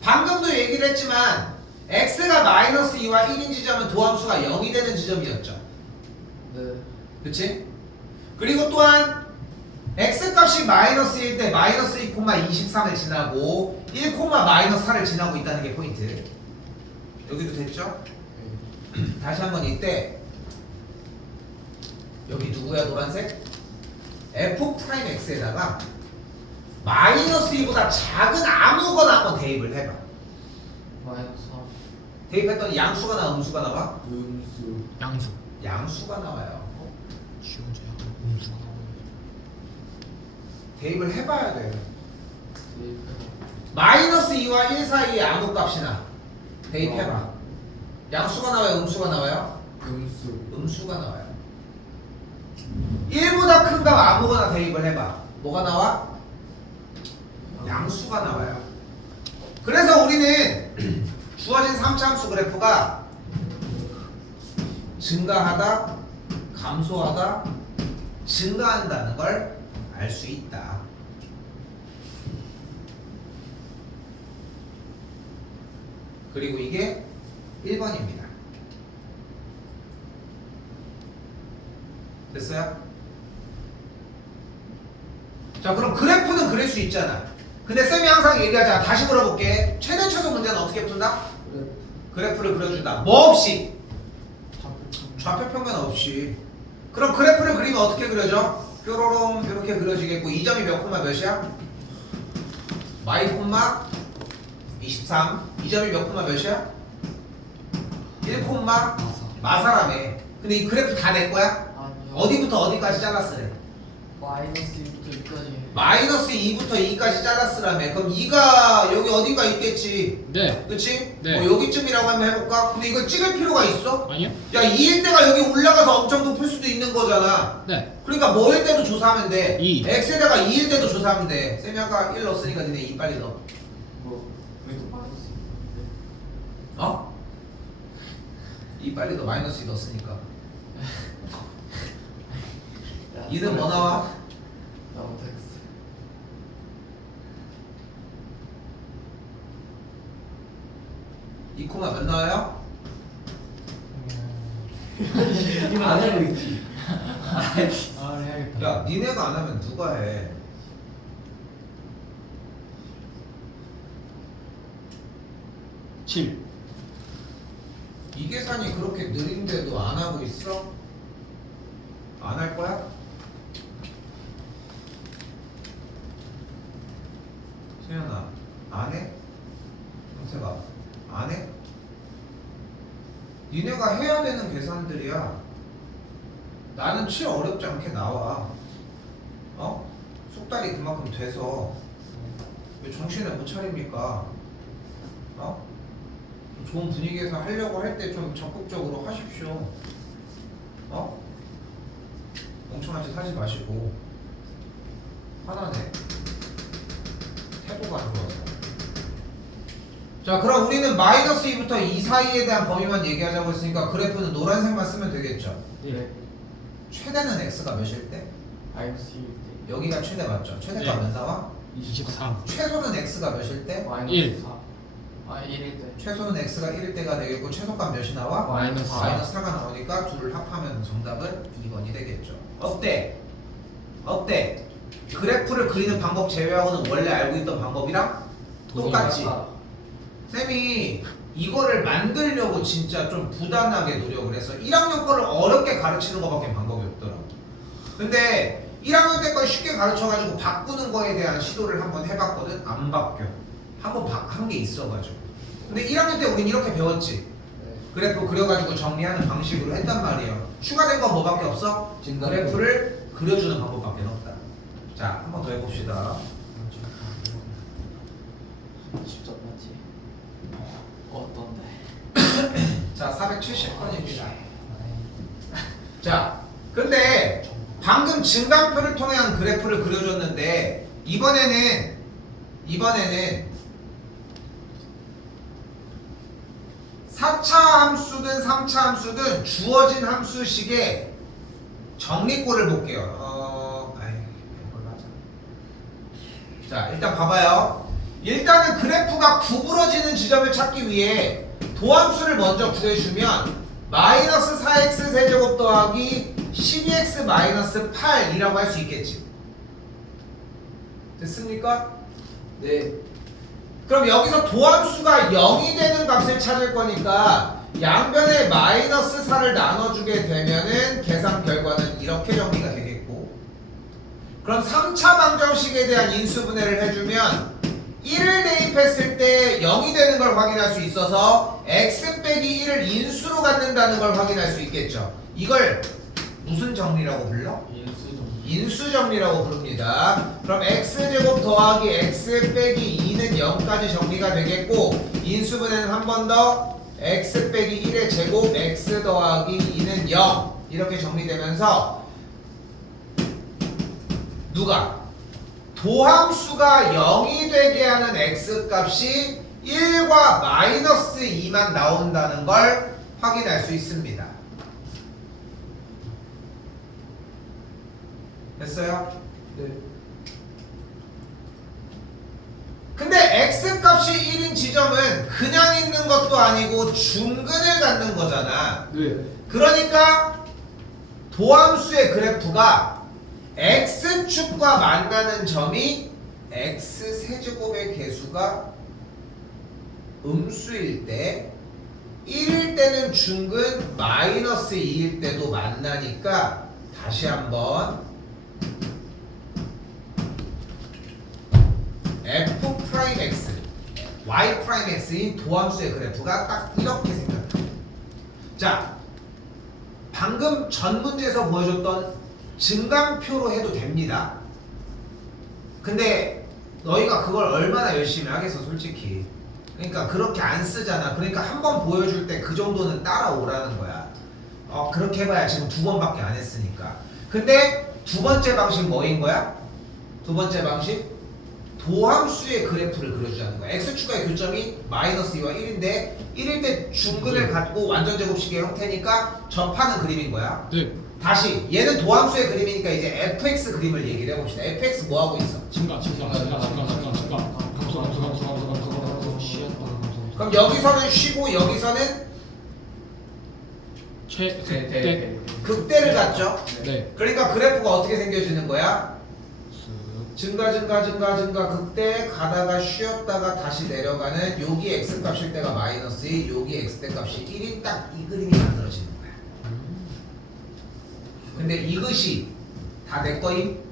방금도 얘기를 했지만 x가 마이너스 2와 1인 지점은 도함수가 0이 되는 지점이었죠. 네. 그치? 그리고 또한 x값이 마이너스 1일 때 마이너스 2,23을 지나고 1, 마이너스 4를 지나고 있다는 게 포인트. 여기도 됐죠? 다시 한번 이때 여기 누구야 노란색? f'x에다가 마이너스 2보다 작은 아무거나 한번 대입을 해봐. 마이너스 3. 대입했더니 양수가 나와 음수가 나와? 음수. 양수. 양수가 나와요. 쉬운데요. 음수가 나오는. 대입을 해봐야 돼요. 대입해봐. 마이너스 2와 1 사이의 아무 값이나 대입해봐. 양수가 나와요? 음수가 나와요? 음수. 음수가 나와요. 1보다 큰 값 아무거나 대입을 해봐. 뭐가 나와? 양수가 나와요. 그래서 우리는 주어진 3차 함수 그래프가 증가하다, 감소하다, 증가한다는 걸 알 수 있다. 그리고 이게 1번입니다. 됐어요? 자, 그럼 그래프는 그릴 수 있잖아. 근데 쌤이 항상 얘기하잖아. 다시 물어볼게. 최대 최소 문제는 어떻게 푼다? 그래. 그래프를 그려준다. 뭐 없이? 좌표. 좌표 평면 없이. 그럼 그래프를 그리면 어떻게 그려져? 뾰로롱 이렇게 그려지겠고 이 점이 몇 콤마 몇이야? 마이 콤마 23. 이 점이 몇 콤마 몇이야? 1 콤마 마사라며. 근데 이 그래프 다 낼 거야? 아니요. 어디부터 어디까지 잘랐으래? 마이너스 2부터 2까지. 마이너스 2부터 2까지 잘랐으라며. 그럼 2가 여기 어딘가 있겠지. 네. 그치? 네. 여기쯤이라고 한번 해볼까? 근데 이걸 찍을 필요가 있어? 아니요? 야 2일 때가 여기 올라가서 엄청 높을 수도 있는 거잖아. 네. 그러니까 뭐일 때도 조사하면 돼. 2. x에다가 2일 때도 조사하면 돼. 쌤이 아까 1 넣었으니까 니네 2 빨리 넣어. 뭐 여기도 마이너스 2인데. 어? 2 빨리 넣어. 마이너스 2 넣었으니까. 2는 뭐 나와? 나부터 X. 2 콤마 몇 나와요? 이거 안 하고 있지. 아, 해야겠다. 야 니네가 안 하면 누가 해? 칠. 이 계산이 그렇게 느린데도 안 하고 있어? 안 할 거야? 세연아 안 해? 형태가 안 해? 니네가 해야 되는 계산들이야. 나는 7 어렵지 않게 나와. 어? 속달이 그만큼 돼서 왜 정신을 못 차립니까? 어? 좋은 분위기에서 하려고 할 때 좀 적극적으로 하십시오. 어? 멍청한 짓 하지 마시고. 화나네. 태도가 안 좋아서. 자, 그럼 우리는 마이너스 2부터 2 사이에 대한 범위만 얘기하자고 했으니까 그래프는 노란색만 쓰면 되겠죠. 네. 최대는 x가 몇일 때? 마이너스 2일 여기가 최대 맞죠? 최대가 네. 몇 나와? 때. 23. 최소는 x가 몇일 때? 마이너스 1. 4. 아, 1일 때. 최소는 x가 1일 때가 되겠고 최소값 몇이 나와? 마이너스 4. 마이너스 4가 나오니까 둘을 합하면 정답은 2번이 되겠죠. 어때? 어때? 그래프를 그리는 방법 제외하고는 원래 알고 있던 방법이랑 똑같지? 쌤이 이거를 만들려고 진짜 좀 부단하게 노력을 해서 1학년 거를 어렵게 가르치는 거밖에 방법이 없더라고. 근데 1학년 때 걸 쉽게 가르쳐가지고 바꾸는 거에 대한 시도를 한번 해봤거든? 안 바뀌어. 한번 한 게 있어가지고. 근데 1학년 때 우린 이렇게 배웠지? 네. 그래프 그려가지고 정리하는 방식으로 했단 말이에요. 추가된 건 뭐밖에 없어? 그래프를 그려주는 방법밖에 없다. 자, 한 번 더 해봅시다. 10점 맞지? 어떤데? 자, 470번입니다. 자, 근데 방금 증감표를 통해 한 그래프를 그려줬는데 이번에는 4차 함수든 3차 함수든 주어진 함수식의 정리꼴을 볼게요. 아이 자, 일단 봐봐요. 일단은 그래프가 구부러지는 지점을 찾기 위해 도함수를 먼저 구해주면 마이너스 4x 세제곱 더하기 12x 마이너스 8이라고 할 수 있겠지. 됐습니까? 네. 그럼 여기서 도함수가 0이 되는 값을 찾을 거니까 양변에 마이너스 4를 나눠주게 되면은 계산 결과는 이렇게 정리가 되겠고, 그럼 3차 방정식에 대한 인수분해를 해주면 1을 대입했을 때 0이 되는 걸 확인할 수 있어서 x 빼기 1을 인수로 갖는다는 걸 확인할 수 있겠죠. 이걸 무슨 정리라고 불러? 인수정리라고 부릅니다. 그럼 x제곱 더하기 x 빼기 2는 0까지 정리가 되겠고, 인수분해는 한 번 더 x 빼기 1의 제곱 x 더하기 2는 0 이렇게 정리되면서 누가? 도함수가 0이 되게 하는 x값이 1과 마이너스 2만 나온다는 걸 확인할 수 있습니다. 됐어요? 네. 근데 x값이 1인 지점은 그냥 있는 것도 아니고 중근을 갖는 거잖아. 네. 그러니까 도함수의 그래프가 x축과 만나는 점이 x세제곱의 개수가 음수일 때, 1일 때는 중근, 마이너스 2일 때도 만나니까 다시 한번 f'x, y'x인 도함수의 그래프가 딱 이렇게 생겼다. 자, 방금 전 문제에서 보여줬던 증강표로 해도 됩니다. 근데 너희가 그걸 얼마나 열심히 하겠어, 솔직히. 그러니까 그렇게 안 쓰잖아. 그러니까 한 번 보여줄 때 그 정도는 따라오라는 거야. 그렇게 해봐야 지금 2번밖에 안 했으니까. 근데 두 번째 방식 뭐인 거야? 두 번째 방식? 도함수의 그래프를 그려주자는 거야. x축의 교점이 마이너스 2와 1인데 1일 때 중근을 갖고 완전 제곱식의 형태니까 접하는 그림인 거야. 네. 다시 얘는 도함수의 그림이니까 이제 fx 그림을 얘기를 해봅시다. fx 뭐 하고 있어? 증가. 그럼 여기서는 쉬고 여기서는 최대. 극대를 갖죠. 네. 그러니까 그래프가 어떻게 생겨지는 거야? 증가 극대 가다가 쉬었다가 다시 내려가는, 여기 x값일 때가 마이너스 2, 여기 x대 값이 1인 딱 이 그림이 만들어지는 거야. 근데 이것이 다 내 거임?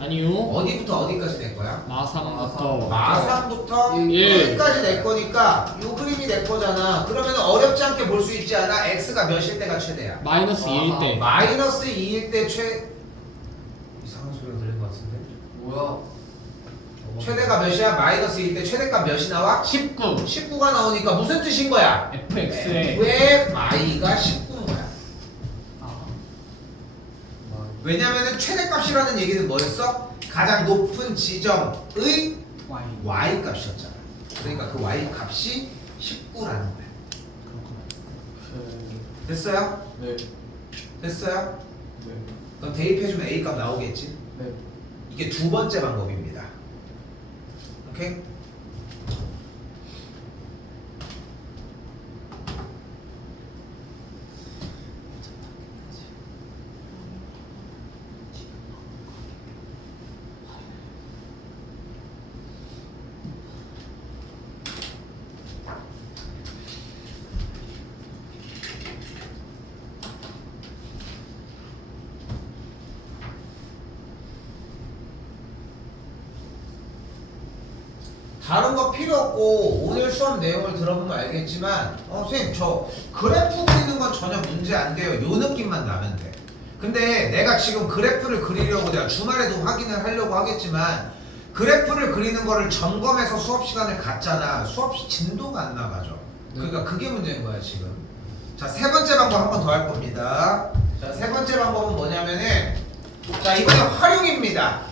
아니요. 어디부터 어디까지 내 거야? 마상부터. 마상부터 예. 여기까지 내 거니까 이 그림이 내 거잖아. 그러면 어렵지 않게 볼 수 있지 않아? x가 몇일 때가 최대야? 마이너스 2일 때. 마이너스 2일 때 이상한 소리가 들린 것 같은데? 뭐야? 최대가 몇이야? 마이너스 2일 때 최대값 몇이 나와? 19. 19가 나오니까 무슨 뜻인 거야? fx에. f의 y가 19인 거야. 왜냐면은 최대값이라는 얘기는 뭐였어? 가장 높은 지점의 y 값이었잖아. 그러니까 그 y 값이 19라는 거야. 됐어요? 네. 됐어요? 네. 그럼 대입해주면 a 값 나오겠지? 네. 이게 두 번째 방법입니다. 오케이? 다른 거 필요 없고 오늘 수업 내용을 들어보면 알겠지만 선생님 저 그래프 그리는 건 전혀 문제 안 돼요. 요 느낌만 나면 돼. 근데 내가 지금 그래프를 그리려고 내가 주말에도 확인을 하려고 하겠지만 그래프를 그리는 거를 점검해서 수업 시간을 갖잖아. 수업 진도가 안 나가죠. 그러니까 그게 문제인 거야 지금. 자, 세 번째 방법 한 번 더 할 겁니다. 자, 세 번째 방법은 뭐냐면은 자, 이번에 활용입니다.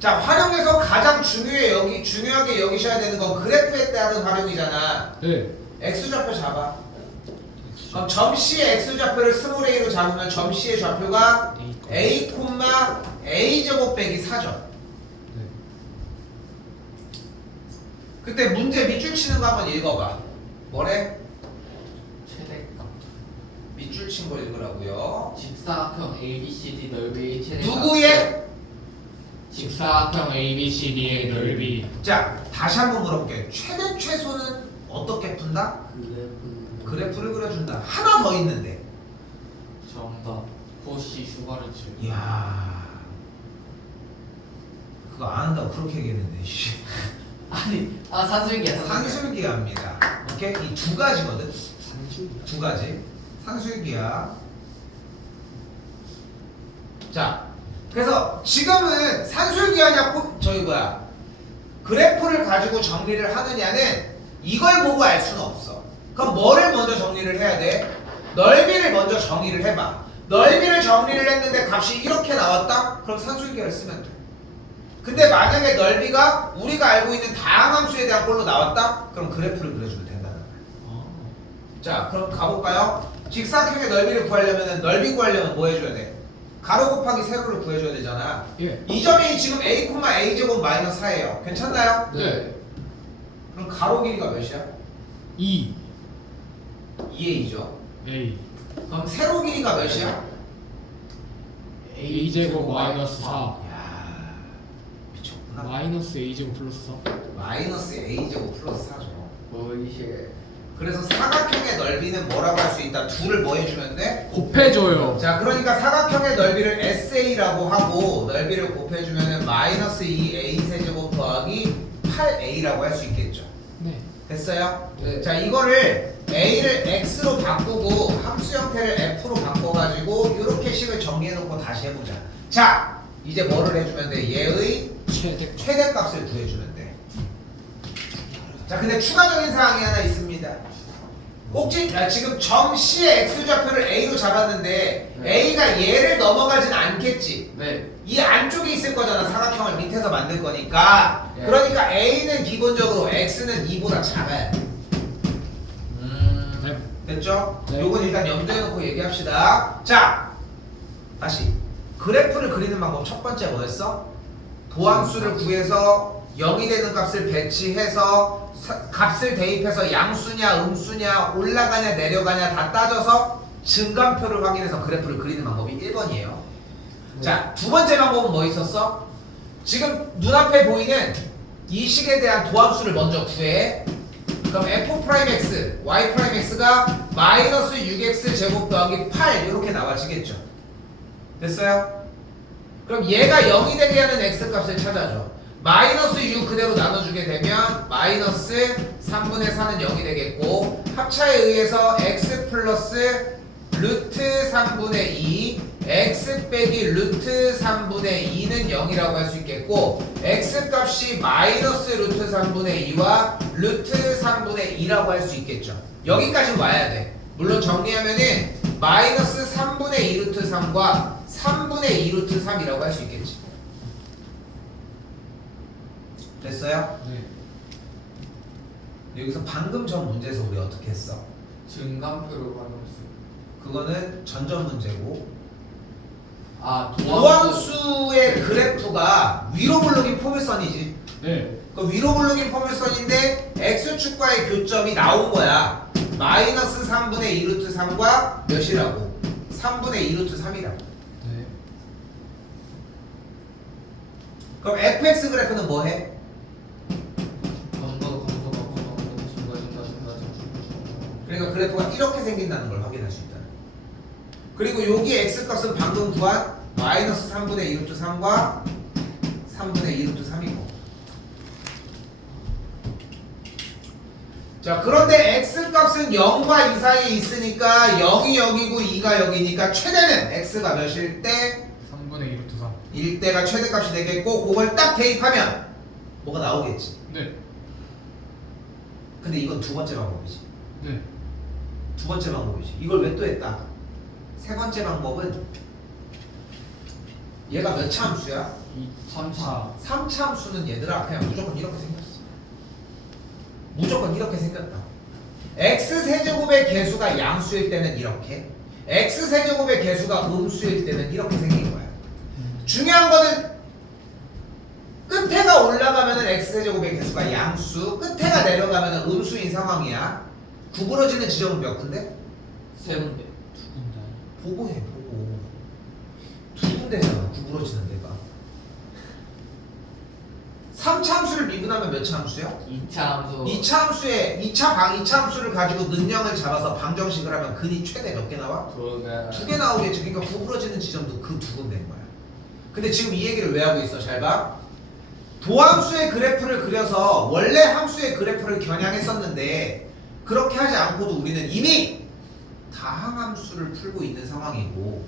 자, 활용에서 가장 중요하게 여기셔야 되는 건 그래프에 따른 활용이잖아. 네. x좌표 잡아. 그럼 점C의 x좌표를 스몰 a로 잡으면 점C의 좌표가 a, a 제곱 빼기 4죠. 그때 문제 밑줄 치는 거 한번 읽어봐. 뭐래? 최대값. 밑줄 친 거 읽으라고요. 직사각형 ABCD 넓이의 최대값. 누구의? 직사각형 ABCD의 넓이. 자, 다시 한번 물어볼게요. 최대 최소는 어떻게 푼다? 그래프를 그려준다. 하나 더 있는데. 정답. 코시 슈바르츠. 이야, 그거 안 한다고 그렇게 얘기했는데. 씨. 아니, 산술기야. 산술기합니다. 오케이? 이 두 가지거든. 산술. 두 가지. 산술기야. 자, 그래서 지금은 산술기하냐, 저기 뭐야, 그래프를 가지고 정리를 하느냐는 이걸 보고 알 수는 없어. 그럼 뭐를 먼저 정리를 해야 돼? 넓이를 먼저 정리를 해봐. 넓이를 정리를 했는데 값이 이렇게 나왔다? 그럼 산술기를 쓰면 돼. 근데 만약에 넓이가 우리가 알고 있는 다항함수에 대한 꼴로 나왔다? 그럼 그래프를 그려주면 된다는 거야. 자, 그럼 가볼까요? 직사각형의 넓이를 구하려면, 넓이 구하려면 뭐 해줘야 돼? 가로 곱하기 세로를 구해줘야 되잖아. 예. 이 점이 지금 a, a제곱 마이너스 4예요. 괜찮나요? 네. 그럼 가로 길이가 몇이야? 2 2의 2죠. A 그럼 세로 길이가 몇이야? A제곱 마이너스 4 야, 미쳤구나. 마이너스 A제곱 플러스 4. 마이너스 a제곱 플러스 4죠. 뭐이게. 그래서 사각형의 넓이는 뭐라고 할 수 있다? 둘을 뭐 해주면 돼? 곱해줘요. 자, 그러니까 사각형의 넓이를 SA라고 하고 넓이를 곱해주면 마이너스 2A 세제곱 더하기 8A라고 할 수 있겠죠. 네. 됐어요? 네. 자, 이거를 A를 X로 바꾸고 함수 형태를 F로 바꿔가지고 이렇게 식을 정리해놓고 다시 해보자. 자, 이제 뭐를 해주면 돼? 얘의 최대. 최대값을 구해주면 돼. 자, 근데 추가적인 사항이 하나 있습니다. 지금 점 C의 X좌표를 A로 잡았는데 네. A가 얘를 넘어가진 않겠지. 네. 이 안쪽에 있을 거잖아. 사각형을 밑에서 만들 거니까. 네. 그러니까 A는 기본적으로 X는 2보다 작아야 돼. 네. 됐죠? 네. 요건 일단 염두에 놓고 얘기합시다. 자, 다시 그래프를 그리는 방법 첫 번째 뭐였어? 도함수를 구해서 0이 되는 값을 배치해서 값을 대입해서 양수냐 음수냐 올라가냐 내려가냐 다 따져서 증감표를 확인해서 그래프를 그리는 방법이 1번이에요. 자, 두 번째 방법은 뭐 있었어? 지금 눈앞에 보이는 이 식에 대한 도함수를 먼저 구해. 그럼 f'x, y'x가 마이너스 6x 제곱 더하기 8 이렇게 나와지겠죠. 됐어요? 그럼 얘가 0이 되게 하는 x값을 찾아줘. 마이너스 6 그대로 나눠주게 되면 마이너스 3분의 4는 0이 되겠고, 합차에 의해서 x 플러스 루트 3분의 2 x 빼기 루트 3분의 2는 0이라고 할 수 있겠고, x 값이 마이너스 루트 3분의 2와 루트 3분의 2라고 할 수 있겠죠. 여기까지 와야 돼. 물론 정리하면은 마이너스 3분의 2 루트 3과 3분의 2 루트 3이라고 할 수 있겠지. 됐어요? 네. 여기서 방금 전 문제에서 우리 어떻게 했어? 증감표로 활용했어요. 그거는 전전 문제고, 아, 도함수의 그래프가 위로 블록인 포물선이지. 네. 그 위로 블록인 포물선인데 x축과의 교점이 나온 거야. 마이너스 3분의 2 루트 3과 몇이라고? 3분의 2 루트 3이라고. 네. 그럼 fx 그래프는 뭐 해? 그러니까 그래프가 이렇게 생긴다는 걸 확인할 수 있다. 그리고 여기 x값은 방금 구한 마이너스 3분의 2 루트 3과 3분의 2 루트 3이고. 자, 그런데 x값은 0과 2 사이에 있으니까 0이 여기고 2가 여기니까 최대는 x가 몇일 때? 3분의 2 루트 3. 1대가 최대값이 되겠고, 그걸 딱 대입하면 뭐가 나오겠지. 네. 근데 이건 두 번째 방법이지. 네. 두 번째 방법이지. 이걸 왜 또 했다? 세 번째 방법은 얘가 몇 차 함수야? 3차. 3차 함수는 얘들아 그냥 무조건 이렇게 생겼어. 무조건 이렇게 생겼다. x세제곱의 개수가 양수일 때는 이렇게, x세제곱의 개수가 음수일 때는 이렇게 생긴 거야. 중요한 거는 끝에 끝에가 올라가면은 x제곱의 개수가 양수, 끝에가 내려가면은 음수인 상황이야. 구부러지는 지점은 몇 군데? 세 군데. 두 군데. 보고 해, 보고. 두 군데잖아, 구부러지는 데가. 3차함수를 미분하면 몇 차함수야? 2차 함수. 2차 함수에 2차 함수를 가지고 능량을 잡아서 방정식을 하면 근이 최대 몇 개 나와? 두 개 나오겠지. 그러니까 구부러지는 지점도 그 두 군데인 거야. 근데 지금 이 얘기를 왜 하고 있어? 잘 봐. 도함수의 그래프를 그려서 원래 함수의 그래프를 겨냥했었는데 그렇게 하지 않고도 우리는 이미 다항함수를 풀고 있는 상황이고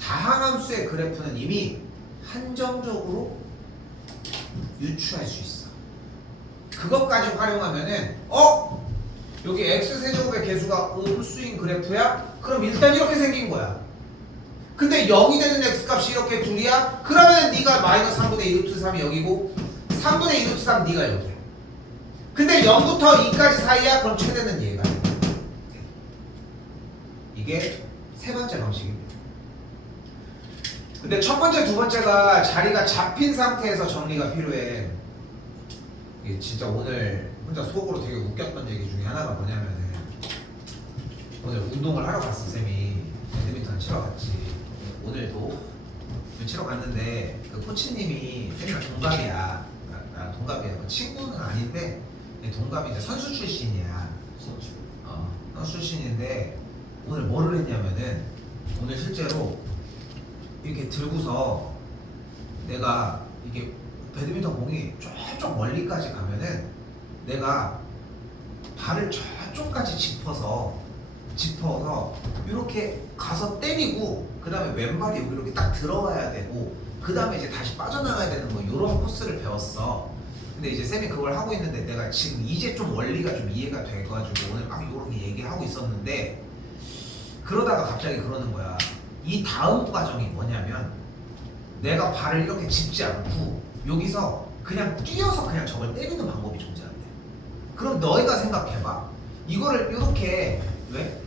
다항함수의 그래프는 이미 한정적으로 유추할 수 있어. 그것까지 활용하면은 여기 x세제곱의 개수가 음수인 그래프야? 그럼 일단 이렇게 생긴 거야. 근데 0이 되는 x값이 이렇게 둘이야? 그러면 네가 마이너스 3분의 2 루트 3이 여기고 3분의 2 루트 3 네가 여기야. 근데 0부터 2까지 사이야? 그럼 최대는 얘가. 이게 세 번째 방식입니다. 근데 첫 번째, 두 번째가 자리가 잡힌 상태에서 정리가 필요해. 이게 진짜 오늘 혼자 속으로 되게 웃겼던 얘기 중에 하나가 뭐냐면은 오늘 운동을 하러 갔어. 쌤이 배드민턴 치러 갔지. 오늘도 치러 갔는데 그 코치님이 쌤이랑 동갑이야. 나 동갑이야. 뭐 친구는 아닌데 동갑인데 선수 출신이야. 선수 출신인데 오늘 뭐를 했냐면은 오늘 실제로 이렇게 들고서 내가 이게 배드민턴 공이 저쪽 멀리까지 가면은 내가 발을 저쪽까지 짚어서 이렇게 가서 때리고 그 다음에 왼발이 여기 이렇게 딱 들어가야 되고 그 다음에 이제 다시 빠져나가야 되는 뭐 이런 코스를 배웠어. 근데 이제 쌤이 그걸 하고 있는데 내가 지금 이제 좀 원리가 좀 이해가 돼가지고 오늘 막 이렇게 얘기하고 있었는데 그러다가 갑자기 그러는 거야. 이 다음 과정이 뭐냐면 내가 발을 이렇게 짚지 않고 여기서 그냥 뛰어서 그냥 저걸 때리는 방법이 존재한대. 그럼 너희가 생각해봐. 이거를 이렇게 왜?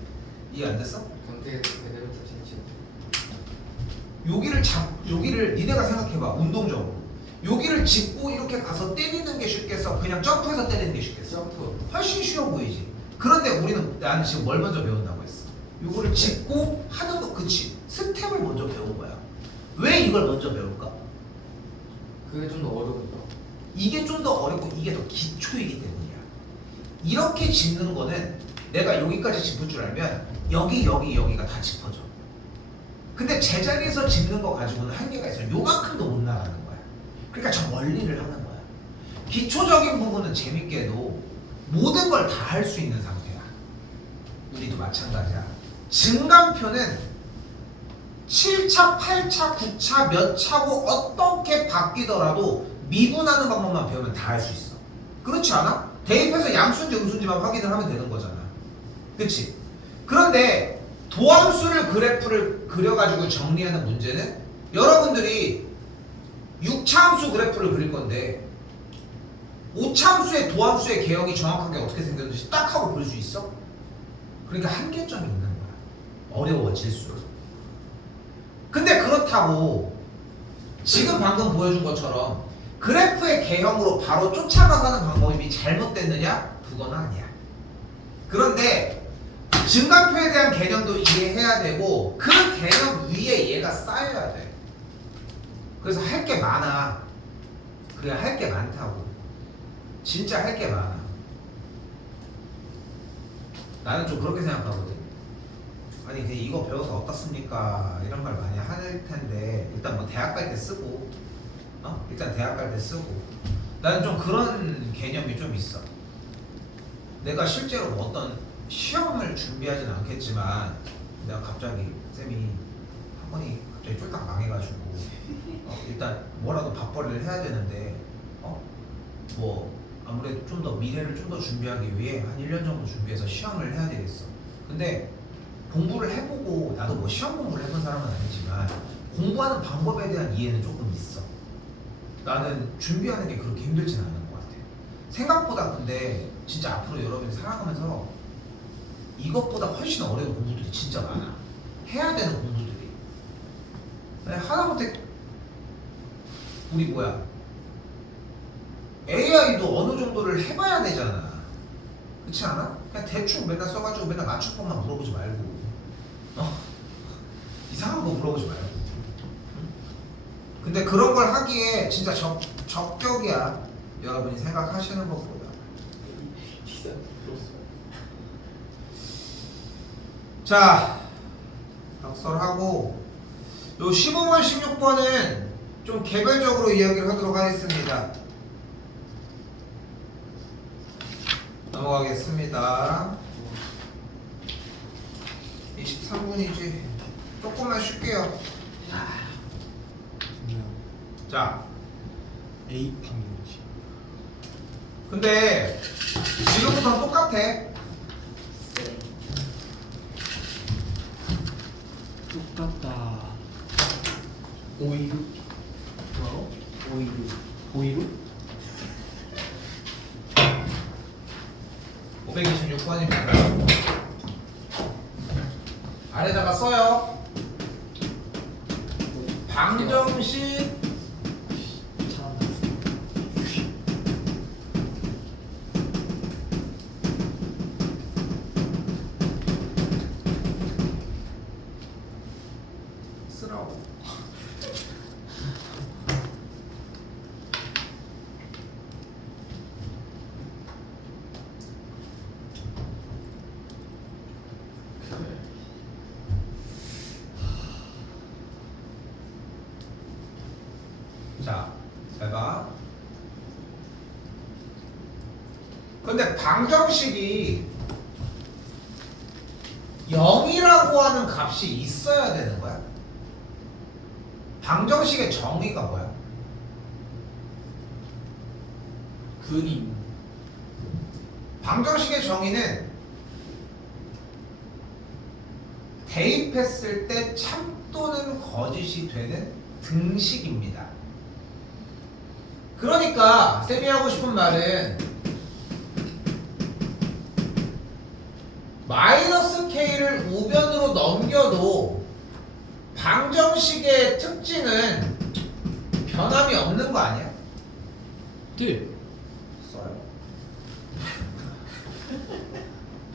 이해 안 됐어? 경태에서 그대로 자신치. 여기를 니네가 생각해봐. 운동적으로 여기를 짚고 이렇게 가서 때리는 게 쉽겠어? 그냥 점프해서 때리는 게 쉽겠어? 점프. 훨씬 쉬워 보이지. 그런데 나는 지금 뭘 먼저 배운다고 했어? 요거를 짚고 하는 거. 그치, 스텝을 먼저 배운 거야. 왜 이걸 먼저 배울까? 그게 좀 더 어려운가? 이게 좀 더 어렵고 이게 더 기초이기 때문이야. 이렇게 짚는 거는 내가 여기까지 짚을 줄 알면 여기가 다 짚어져. 근데 제자리에서 짚는 거 가지고는 한계가 있어. 요만큼도 못 나가는 거야. 그러니까 저 원리를 하는 거야. 기초적인 부분은 재밌게도 모든 걸 다 할 수 있는 상태야. 우리도 마찬가지야. 증감표는 7차, 8차, 9차 몇 차고 어떻게 바뀌더라도 미분하는 방법만 배우면 다 할 수 있어. 그렇지 않아? 대입해서 양수인지 음수인지만 확인을 하면 되는 거잖아. 그치? 그런데 도함수를 그래프를 그려가지고 정리하는 문제는 여러분들이 6차함수 그래프를 그릴 건데 5차함수의 도함수의 개형이 정확하게 어떻게 생겼는지 딱 하고 볼 수 있어? 그러니까 한계점이 있는 거야. 어려워질수록. 근데 그렇다고 지금 방금 보여준 것처럼 그래프의 개형으로 바로 쫓아가서 하는 방법이 잘못됐느냐? 그건 아니야. 그런데 증감표에 대한 개념도 이해해야 되고 그 개념 위에 얘가 쌓여야 돼. 그래서 할 게 많아. 그래, 할 게 많다고. 진짜 할 게 많아. 나는 좀 그렇게 생각하거든. 아니 근데 이거 배워서 어떻습니까? 이런 말 많이 할 텐데 일단 뭐 대학 갈 때 쓰고 일단 대학 갈 때 쓰고 나는 좀 그런 개념이 좀 있어. 내가 실제로 뭐 어떤 시험을 준비하진 않겠지만 내가 갑자기 쌤이 학원이 갑자기 쫄딱 망해가지고 일단 뭐라도 밥벌이를 해야 되는데 뭐 아무래도 좀 더 미래를 좀 더 준비하기 위해 한 1년 정도 준비해서 시험을 해야 되겠어. 근데 공부를 해보고 나도 뭐 시험 공부를 해본 사람은 아니지만 공부하는 방법에 대한 이해는 조금 있어. 나는 준비하는 게 그렇게 힘들진 않은 것 같아. 생각보다. 근데 진짜 앞으로 여러분이 살아가면서 이것보다 훨씬 어려운 공부들이 진짜 많아. 해야 되는 공부들이. 하다못해 우리 AI도 어느 정도를 해봐야 되잖아. 그렇지 않아? 그냥 대충 맨날 써가지고 맨날 맞춤법만 물어보지 말고 이상한 거 물어보지 말고. 응? 근데 그런 걸 하기에 진짜 적격이야. 여러분이 생각하시는 것보다. 자, 각설하고 요 15번, 16번은 좀 개별적으로 이야기를 하도록 하겠습니다. 넘어가겠습니다. 23분이지. 조금만 쉴게요. 자, A 방향이지. 근데 지금부터는 똑같아. 똑같다. 오이루. 뭐라고? 오이루. 보이루? 526번입니다. 아래다가 써요. 방정식 쓰라고. 자, 잘 봐. 근데 방정식이 0이라고 하는 값이 있어야 되는 거야. 방정식의 정의가 뭐야? 근임. 방정식의 정의는 대입했을 때 참 또는 거짓이 되는 등식입니다. 그러니까 쌤이 하고 싶은 말은 마이너스 k를 우변으로 넘겨도 방정식의 특징은 변함이 없는 거 아니야? 네. 써요.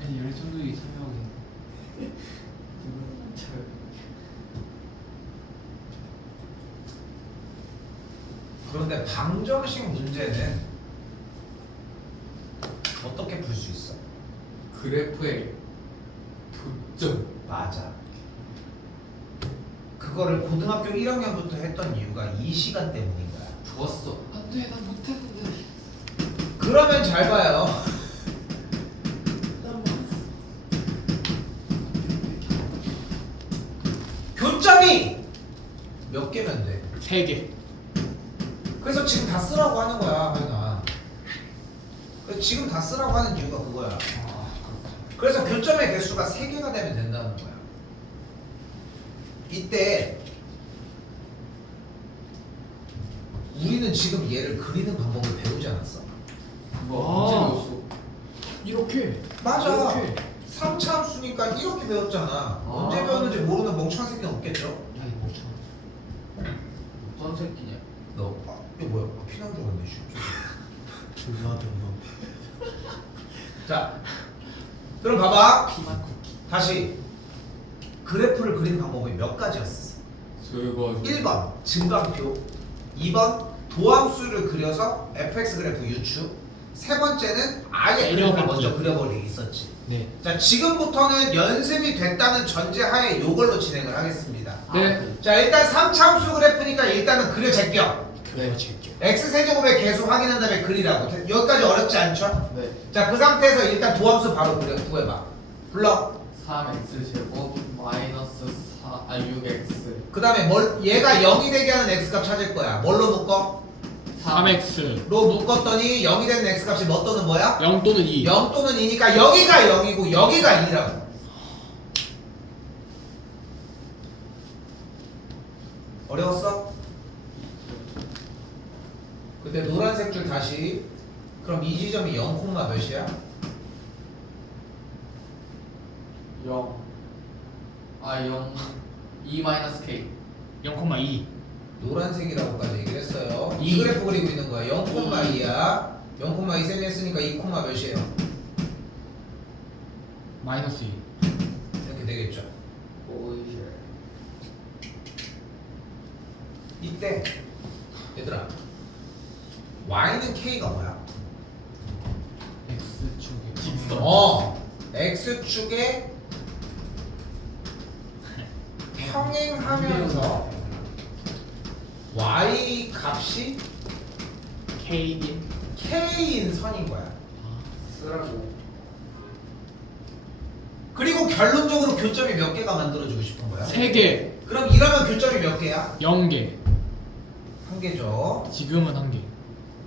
아니 열정적이 설명하고 있네. 그런데 방정식 문제는 어떻게 풀 수 있어? 그래프의 교점. 맞아. 그거를 고등학교 1학년부터 했던 이유가 이 시간 때문인 거야. 좋았어. 안돼, 난 못했는데. 그러면 잘 봐요. 교점이 몇 개면 돼? 3개. 그래서 지금 다 쓰라고 하는 거야, 하연아. 그래서 지금 다 쓰라고 하는 이유가 그거야. 그래서 교점의 개수가 3개가 되면 된다는 거야. 이때 우리는 지금 얘를 그리는 방법을 배우지 않았어? 뭐 언제 아. 배웠어? 이렇게. 맞아. 이렇게. 3차 함수니까 이렇게 배웠잖아. 언제 아. 배웠는지 모르는 멍청한 새끼는 없겠죠? 야 이거 참. 어떤 새끼냐? 너, 이거 뭐야? 피난 줄 알았네, 존나 존나. 자, 그럼 봐봐. 피만 쿠키. 다시. 그래프를 그리는 방법이 몇 가지였어? 저거 1번, 증가표. 2번, 도함수를 그려서 fx 그래프 유추. 세 번째는 아예 그래프를 내려가기. 먼저 그려버리기 있었지. 네. 자, 지금부터는 연습이 됐다는 전제하에 이걸로 진행을 하겠습니다. 네. 자, 일단 3차 함수 그래프니까 일단은 그려 제껴. 그래요, 제껴. x세제곱의 계수 확인한 다음에 그리라고. 여기까지 어렵지 않죠? 네. 자, 그 상태에서 일단 도함수 바로 구해봐. 불러. 3x 제곱 마이너스 6x 그 다음에 얘가 0이 되게 하는 x값 찾을 거야. 뭘로 묶어? 3x. 로 묶었더니 0이 되는 x값이 뭐 또는 뭐야? 0 또는 2. 0 또는 2니까 여기가 0이고 여기가 2라고. 어려웠어? 근데 노란색 줄 다시. 그럼 이 지점이 0, 몇이야? 0 2 마이너스 k 0,2. 노란색이라고까지 얘기를 했어요. 이 그래프 그리고 있는 거야. 0,2야. 0,2 셈이 했으니까 2, 몇이에요? 마이너스 2. 이렇게 되겠죠. 이때 얘들아 y는 k가 뭐야? X축에 x축에 평행하면서 y 값이 K인 k인 선인 거야. 쓰라고. 그리고 결론적으로 교점이 몇 개가 만들어지고 싶은 거야? 3개, 그럼 이러면 교점이 몇 개야? 0개. 한 개죠. 지금은 1개.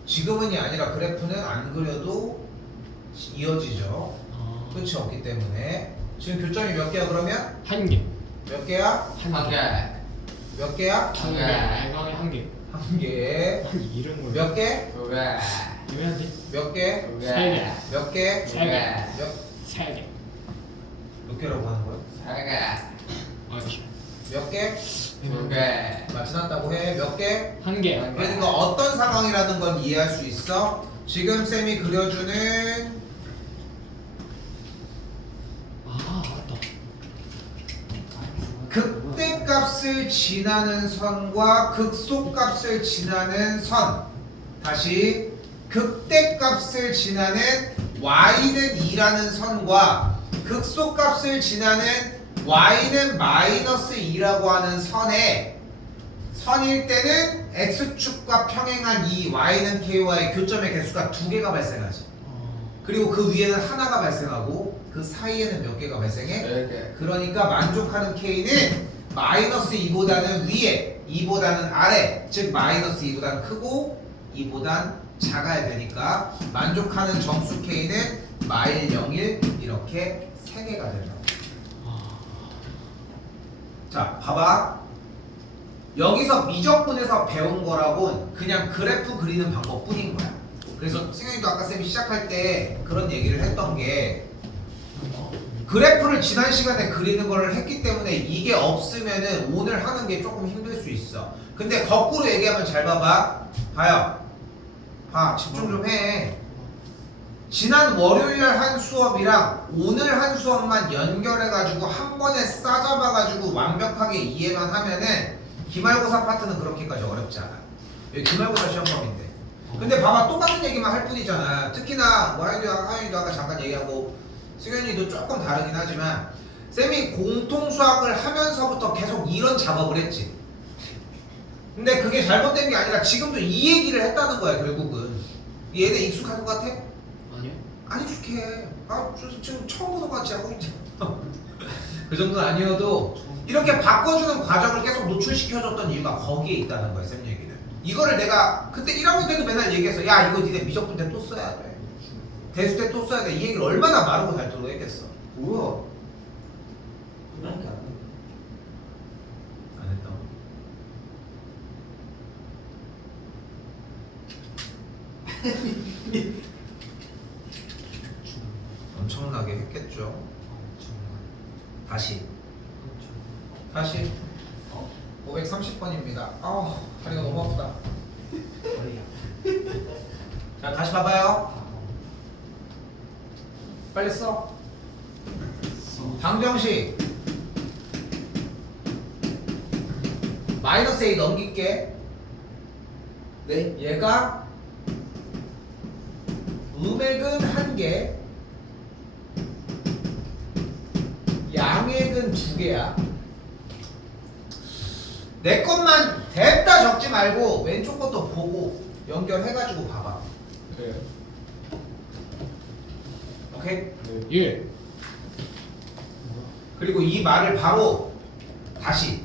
지금은이 아니라 그래프는 안 그려도 이어지죠. 끝이 없기 때문에 지금 교점이 몇 개야 그러면? 1개. 몇 개야? 1개. 몇 개야? 1개. 이거는 1개. 한 개. 아니 이런 걸. 몇 개? 2개. 이거야지. 몇 개? 3개. 몇 개? 3개. 몇, 3개. 몇 개라고 하는 거야? 3개. 아이씨. 몇 개? 2개. 맞춰놨다고 해. 몇 개? 1개. 그러니까 어떤 상황이라는 건 이해할 수 있어? 지금 쌤이 그려주는 맞다. 극대값을 지나는 선과 극소값을 지나는 선. 다시 극대값을 지나는 y는 2라는 선과 극소값을 지나는 y는 마이너스 2라고 하는 선일 때는 x축과 평행한 이 y는 k와의 교점의 개수가 2개가 발생하지. 그리고 그 위에는 하나가 발생하고 그 사이에는 몇 개가 발생해? 4개. 그러니까 만족하는 k는 마이너스 2보다는 위에 2보다는 아래, 즉 마이너스 2보다는 크고 2보단 작아야 되니까 만족하는 정수 k는 마일 0일 이렇게 3개가 된다. 자 봐봐, 여기서 미적분에서 배운 거라곤 그냥 그래프 그리는 방법뿐인 거야. 그래서 승현이도 아까 쌤이 시작할 때 그런 얘기를 했던 게 그래프를 지난 시간에 그리는 걸 했기 때문에 이게 없으면은 오늘 하는 게 조금 힘들 수 있어. 근데 거꾸로 얘기하면 잘 봐봐. 봐요. 봐. 집중 좀 해. 지난 월요일 한 수업이랑 오늘 한 수업만 연결해가지고 한 번에 싸잡아가지고 완벽하게 이해만 하면은 기말고사 파트는 그렇게까지 어렵지 않아. 여기 기말고사 시험범인데. 근데 봐봐, 똑같은 얘기만 할 뿐이잖아. 특히나 뭐 하윤이도 아까 잠깐 얘기하고 승현이도 조금 다르긴 하지만 쌤이 공통수학을 하면서부터 계속 이런 작업을 했지. 근데 그게 잘못된 게 아니라 지금도 이 얘기를 했다는 거야. 결국은 얘네 익숙한 것 같아? 아니요. 안 익숙해. 지금 처음 보는 것 같이 하고 있잖아. 그 정도는 아니어도 이렇게 바꿔주는 과정을 계속 노출시켜줬던 이유가 거기에 있다는 거야. 쌤 얘기는. 이거를 내가 그때 1학년 때도 맨날 얘기해서 야 이거 니네 미적분 때 또 써야 돼, 대수 때 또 써야 돼, 이 얘기를 얼마나 마르고 닳도록 했겠어. 뭐야? 그러니까 안 했다. 엄청나게 했겠죠. 다시 530번입니다. 아우 다리가 너무 아프다. 자 다시 봐봐요. 빨리 써. 방정식 마이너스 A 넘길게. 네. 얘가 음액은 1개, 양액은 2개야. 내 것만 됐다 적지 말고 왼쪽 것도 보고 연결해가지고 봐봐. 네. 오케이? 예. 그리고 이 말을 바로 다시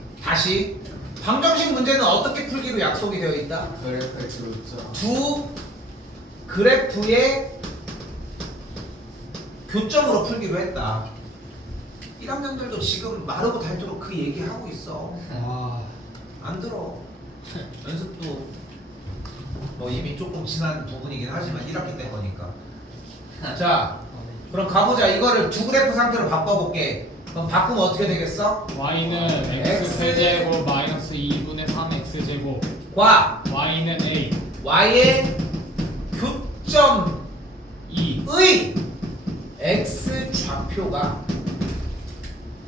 방정식 문제는 어떻게 풀기로 약속이 되어 있다? 그래프에 들어있죠. 두 그래프의 교점으로 풀기로 했다. 1학년들도 지금 마르고 닳도록 그 얘기하고 있어. 안 들어. 연습도 뭐 이미 조금 지난 부분이긴 하지만 1학기 때 거니까. 자, 그럼 가보자. 이거를 두 그래프 상태로 바꿔볼게. 그럼 바꾸면 어떻게 되겠어? y는 x 세제곱 마이너스 2분의 3 x 제곱 과 Y는 A. Y의 교점의 E. X 좌표가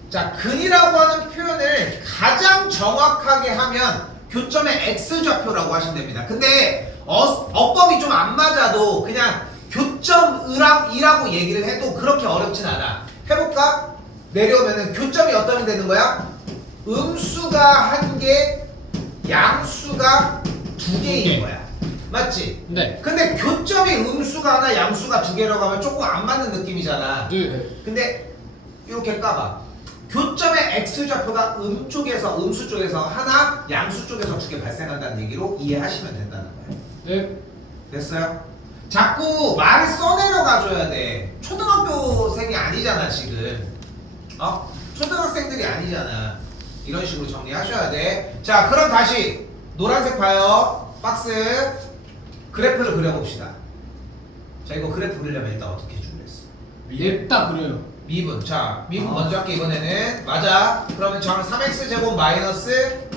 자 근이라고 하는 표현을 가장 정확하게 하면 교점의 X 좌표라고 하시면 됩니다. 근데 어법이 좀 안 맞아도 그냥 교점이라고 얘기를 해도 그렇게 어렵진 않아. 해볼까? 내려오면은 교점이 어떤 게 되는 거야? 음수가 1개, 양수가 2개인 거야. 맞지? 네. 근데 교점이 음수가 하나, 양수가 2개라고 하면 조금 안 맞는 느낌이잖아. 네. 근데 이렇게 까봐. 교점의 X 좌표가 음수 쪽에서 하나, 양수 쪽에서 2개 발생한다는 얘기로 이해하시면 된다는 거야. 네. 됐어요? 자꾸 말을 써내려 가줘야 돼. 초등학교생이 아니잖아 지금. 초등학생들이 아니잖아. 이런 식으로 정리하셔야 돼. 자 그럼 다시 노란색 봐요. 박스 그래프를 그려봅시다. 자 이거 그래프 그리려면 일단 어떻게 해주겠어? 냅다 그래요. 미분. 자 미분 먼저 할게 이번에는. 맞아. 그러면 저는 3x 제곱 마이너스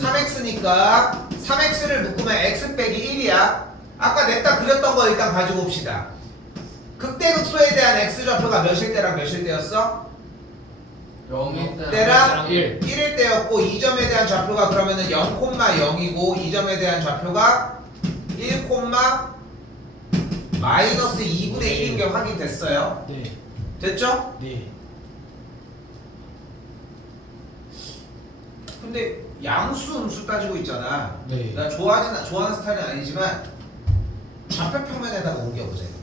3x니까 3x를 묶으면 x 빼기 1이야. 아까 냈다 그렸던 거 일단 가지고 옵시다. 극대극소에 대한 x 좌표가 몇일 때랑 몇일 때였어? 0일 때랑 1. 1일 때였고 2점에 대한 좌표가 그러면은 0,0이고 2점에 대한 좌표가 1, 마이너스 2분의 1인 게 확인됐어요. 네. 됐죠? 네. 근데 양수 음수 따지고 있잖아. 네. 나 좋아하는 스타일은 아니지만 좌표 평면에다가 옮겨보자 이번에.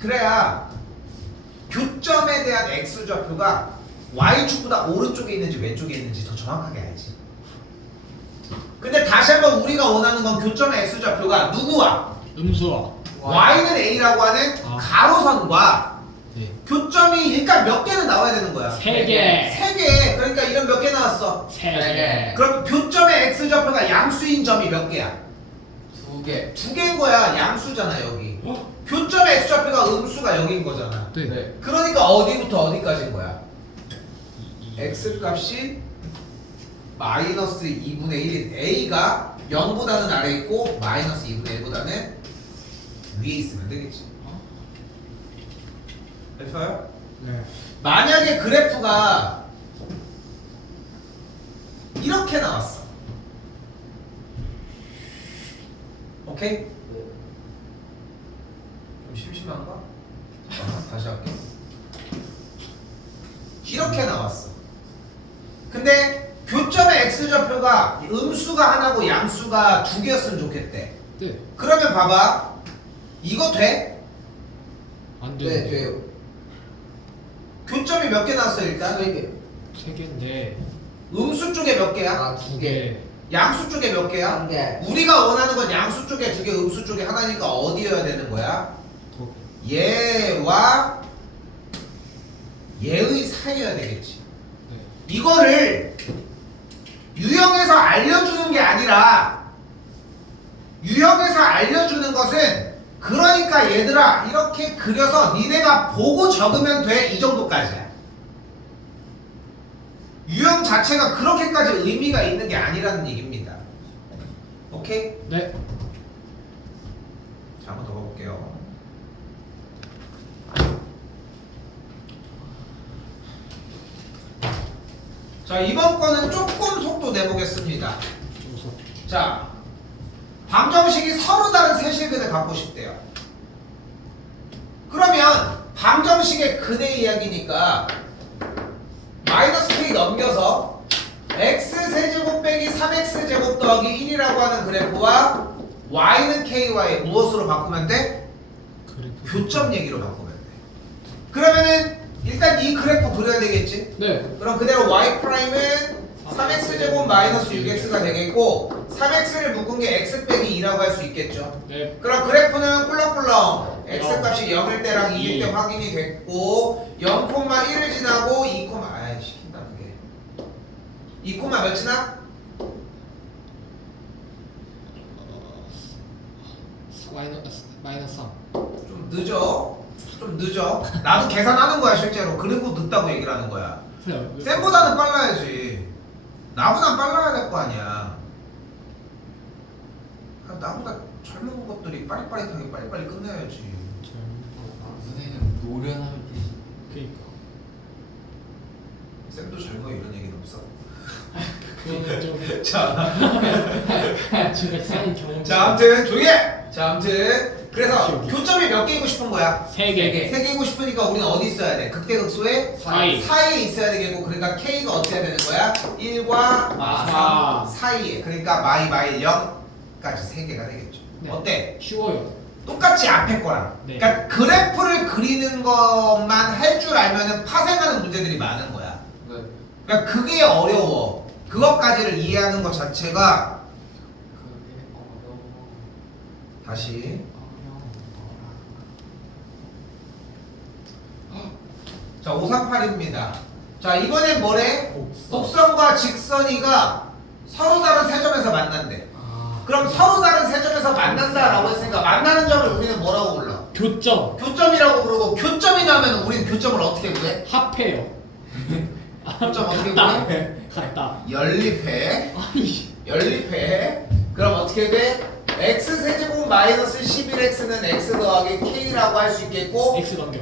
그래야 교점에 대한 x 좌표가 y축보다 오른쪽에 있는지 왼쪽에 있는지 더 정확하게 알지. 근데 다시 한번 우리가 원하는 건 교점의 x 좌표가 누구와? 음수와. y는 a라고 하는 아. 가로선과 네. 교점이 일단 몇 개는 나와야 되는 거야. 3개. 3개. 그러니까 이런 몇 개 나왔어? 3개. 그럼 교점의 x 좌표가 양수인 점이 몇 개야? 2개. 2개인 거야. 양수잖아 여기. 교점의 x 좌표가 음수가 여기인 거잖아. 네. 그러니까 어디부터 어디까지인 거야? x 값이 마이너스 2분의 1인 a가 0보다는 아래 있고 마이너스 2분의 1보다는 위에 있으면 되겠지. 됐어요? 네. 만약에 그래프가 이렇게 나왔어. 오케이? 좀 심심한가? 다시 할게. 이렇게 나왔어. 근데 교점의 x좌표가 음수가 하나고 양수가 2개였으면 좋겠대. 네. 그러면 봐봐. 이거 돼? 안 돼. 네, 돼요. 교점이 몇 개 나왔어 일단? 3개. 3개인데. 음수 쪽에 몇 개야? 아, 2개. 양수 쪽에 몇 개야? 1개. 우리가 원하는 건 양수 쪽에 2개, 음수 쪽에 하나니까 어디여야 되는 거야? 얘와 얘의 사이여야 되겠지. 네. 이거를 유형에서 알려주는 게 아니라 유형에서 알려주는 것은 그러니까 얘들아 이렇게 그려서 니네가 보고 적으면 돼 이 정도까지야. 유형 자체가 그렇게까지 의미가 있는 게 아니라는 얘기입니다. 오케이? 네. 자, 한번 더 가볼게요. 자, 이번 거는 조금 속도 내보겠습니다. 자, 방정식이 서로 다른 세실근을 갖고 싶대요. 그러면 방정식의 근의 이야기니까 마이너스 k 넘겨서 x세제곱 빼기 3x제곱 더하기 1이라고 하는 그래프와 y는 ky와의 무엇으로 바꾸면 돼? 교점 얘기로 바꾸면 돼. 그러면은 일단 이 그래프 그려야 되겠지? 네. 그럼 그대로 y 프라임은 3x제곱 마이너스 6x가 되겠고 3x를 묶은 게 x 빼기 2라고 할 수 있겠죠. 네. 그럼 그래프는 꿀렁꿀렁 x 값이 0일 때랑 2일 때 확인이 됐고 0,1을 지나고 2, 아이 시킨다 그게 2, 몇 지나? 마이너스 3. 좀 늦어. 좀 늦어. 나도 계산하는 거야 실제로. 그리고 늦다고 얘기를 하는 거야. 왜- 쌤보다는 빨라야지. 나보단 빨라야 될 거 아니야. 나보다 젊은 것들이 빠릿빠릿하게 빨리빨리 끝내야지. 선생님 노련하면 되지. 그니까 쌤도 젊어 이런 얘기는 없어. 그거는 좀 자, 집에 쌓인 경험. 자 아무튼 조용히 해! 자 아무튼 그래서 기억이. 교점이 몇 개이고 싶은 거야? 3개. 3개이고 싶으니까 우리는 어디 있어야 돼? 극대극소의 사이. 사이에 있어야 되겠고 그러니까 K가 어떻게 해야 되는 거야? 1과 마 3 사이에 그러니까 마일 0까지 3개가 되겠죠. 네. 어때? 쉬워요. 똑같이 앞에 거랑 네. 그러니까 그래프를 그리는 것만 할 줄 알면은 파생하는 문제들이 많은 거야. 그 그러니까 그게 어려워. 그것까지를 이해하는 것 자체가 그게 어려워. 다시 자 538입니다. 자 이번엔 뭐래? 곡선과 직선이가 서로 다른 세 점에서 만난대. 그럼 서로 다른 세 점에서 만난다라고 했으니까 만나는 점을 우리는 뭐라고 불러? 교점 교점이라고 부르고 교점이 나면 우리는 교점을 어떻게 구해? 합해요. 교점 어떻게 같다. 구해? 같다. 연립해. 아니 연립해. 그럼 어떻게 돼? x세제곱 마이너스 11x는 x 더하기 k라고 할 수 있겠고 X 넘겨.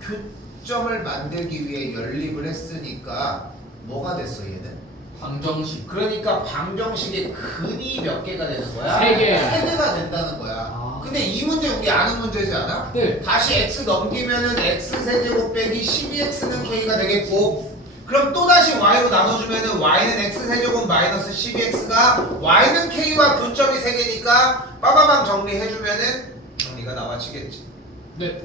교점을 만들기 위해 연립을 했으니까 뭐가 됐어 얘는? 방정식. 그러니까 방정식의 근이 몇 개가 되는 거야? 세 개. 3개가 된다는 거야. 아. 근데 이 문제 우리 아는 문제지 않아? 네. 다시 x 넘기면은 x 세제곱 빼기 12x는 k가 되겠고 그럼 또다시 y로 나눠주면은 y는 x 세제곱 마이너스 12x가 y는 k와 교점이 3개니까 빠바방 정리해주면은 정리가 나와지겠지. 네.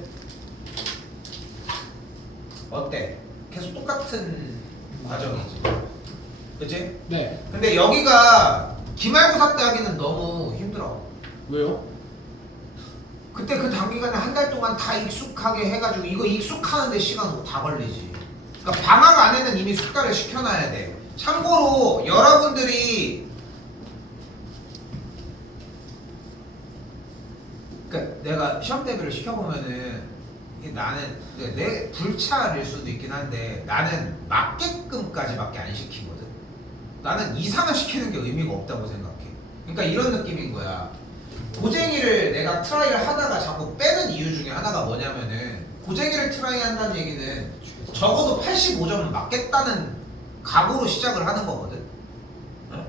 어때? 계속 똑같은 과정이지. 그치? 네. 근데 여기가 기말고사 때 하기는 너무 힘들어. 왜요? 그때 그 단기간에 한 달 동안 다 익숙하게 해가지고 이거 익숙하는데 시간 다 걸리지. 그러니까 방학 안에는 이미 숙달을 시켜놔야 돼. 참고로 여러분들이 그러니까 내가 시험 대비를 시켜보면은 이게 나는 내 불찰일 수도 있긴 한데 나는 맞게끔까지밖에 안 시키거든. 나는 이상을 시키는 게 의미가 없다고 생각해. 그러니까 이런 느낌인 거야. 고쟁이를 내가 트라이를 하다가 자꾸 빼는 이유 중에 하나가 뭐냐면은 고쟁이를 트라이 한다는 얘기는 적어도 85점은 맞겠다는 각오로 시작을 하는 거거든. 어?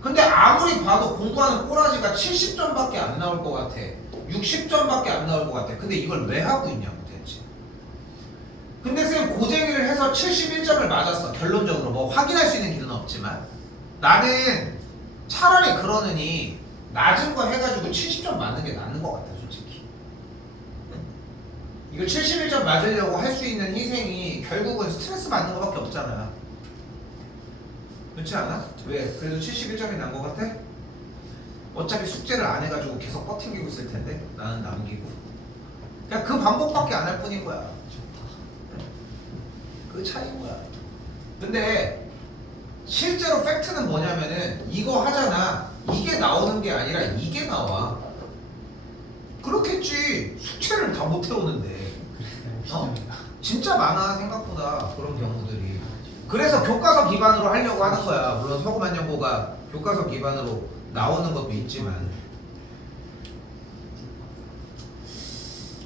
근데 아무리 봐도 공부하는 꼬라지가 70점밖에 안 나올 것 같아. 60점밖에 안 나올 것 같아. 근데 이걸 왜 하고 있냐고 대체. 근데 쌤 고쟁이를 해서 71점을 맞았어. 결론적으로 뭐 확인할 수 있는 길은 없지만 나는 차라리 그러느니 낮은 거 해가지고 70점 맞는 게 낫는 것 같아 솔직히. 응? 이거 71점 맞으려고 할 수 있는 희생이 결국은 스트레스 받는 거밖에 없잖아. 그렇지 않아? 왜? 그래도 71점이 난 것 같아? 어차피 숙제를 안 해가지고 계속 버팅기고 있을 텐데 나는 남기고 그냥 그 방법밖에 안 할 뿐인 거야. 그 차이인 거야. 근데 실제로 팩트는 뭐냐면은 이거 하잖아. 이게 나오는 게 아니라 이게 나와. 그렇겠지. 숙제를 다 못 해오는데. 어? 진짜 많아 생각보다 그런 경우들이. 그래서 교과서 기반으로 하려고 하는 거야. 물론 서구만연고가 교과서 기반으로 나오는 것도 있지만.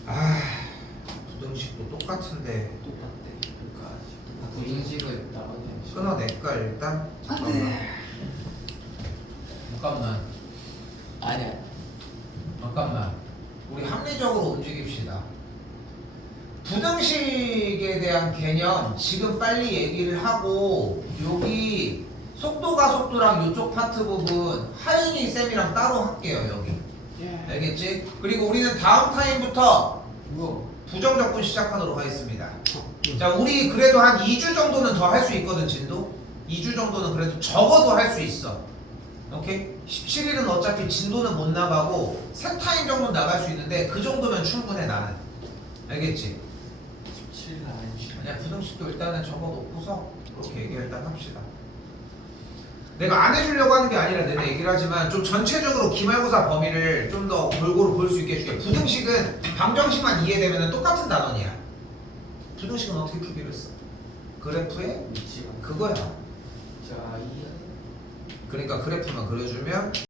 아, 부등식도 똑같은데. 똑같대. 그러니까 부등식을 나머지 끊어낼까 일단? 잠깐만. 아니야. 잠깐만. 우리 합리적으로 움직입시다. 부등식에 대한 개념 지금 빨리 얘기를 하고 여기 속도랑 이쪽 파트 부분 하윤이 쌤이랑 따로 할게요 여기. 예. 알겠지? 그리고 우리는 다음 타임부터 뭐 부정적분 시작하도록 하겠습니다. 자 우리 그래도 한 2주 정도는 더 할 수 있거든 진도. 2주 정도는 그래도 적어도 할 수 있어. 오케이? 17일은 어차피 진도는 못 나가고 3타임 정도 나갈 수 있는데 그 정도면 충분해 나는. 알겠지? 17일 아니지. 그냥 부등식도 일단은 적어놓고서 그렇게 얘기 일단 합시다. 내가 안 해주려고 하는 게 아니라 내가 얘기를 하지만 좀 전체적으로 기말고사 범위를 좀 더 골고루 볼 수 있게 해줄게. 부등식은 방정식만 이해되면 똑같은 단원이야. 부등식은 어떻게 풀기로 했어? 그래프에 위치가 그거야. 자, 이 그러니까 그래프만 그려주면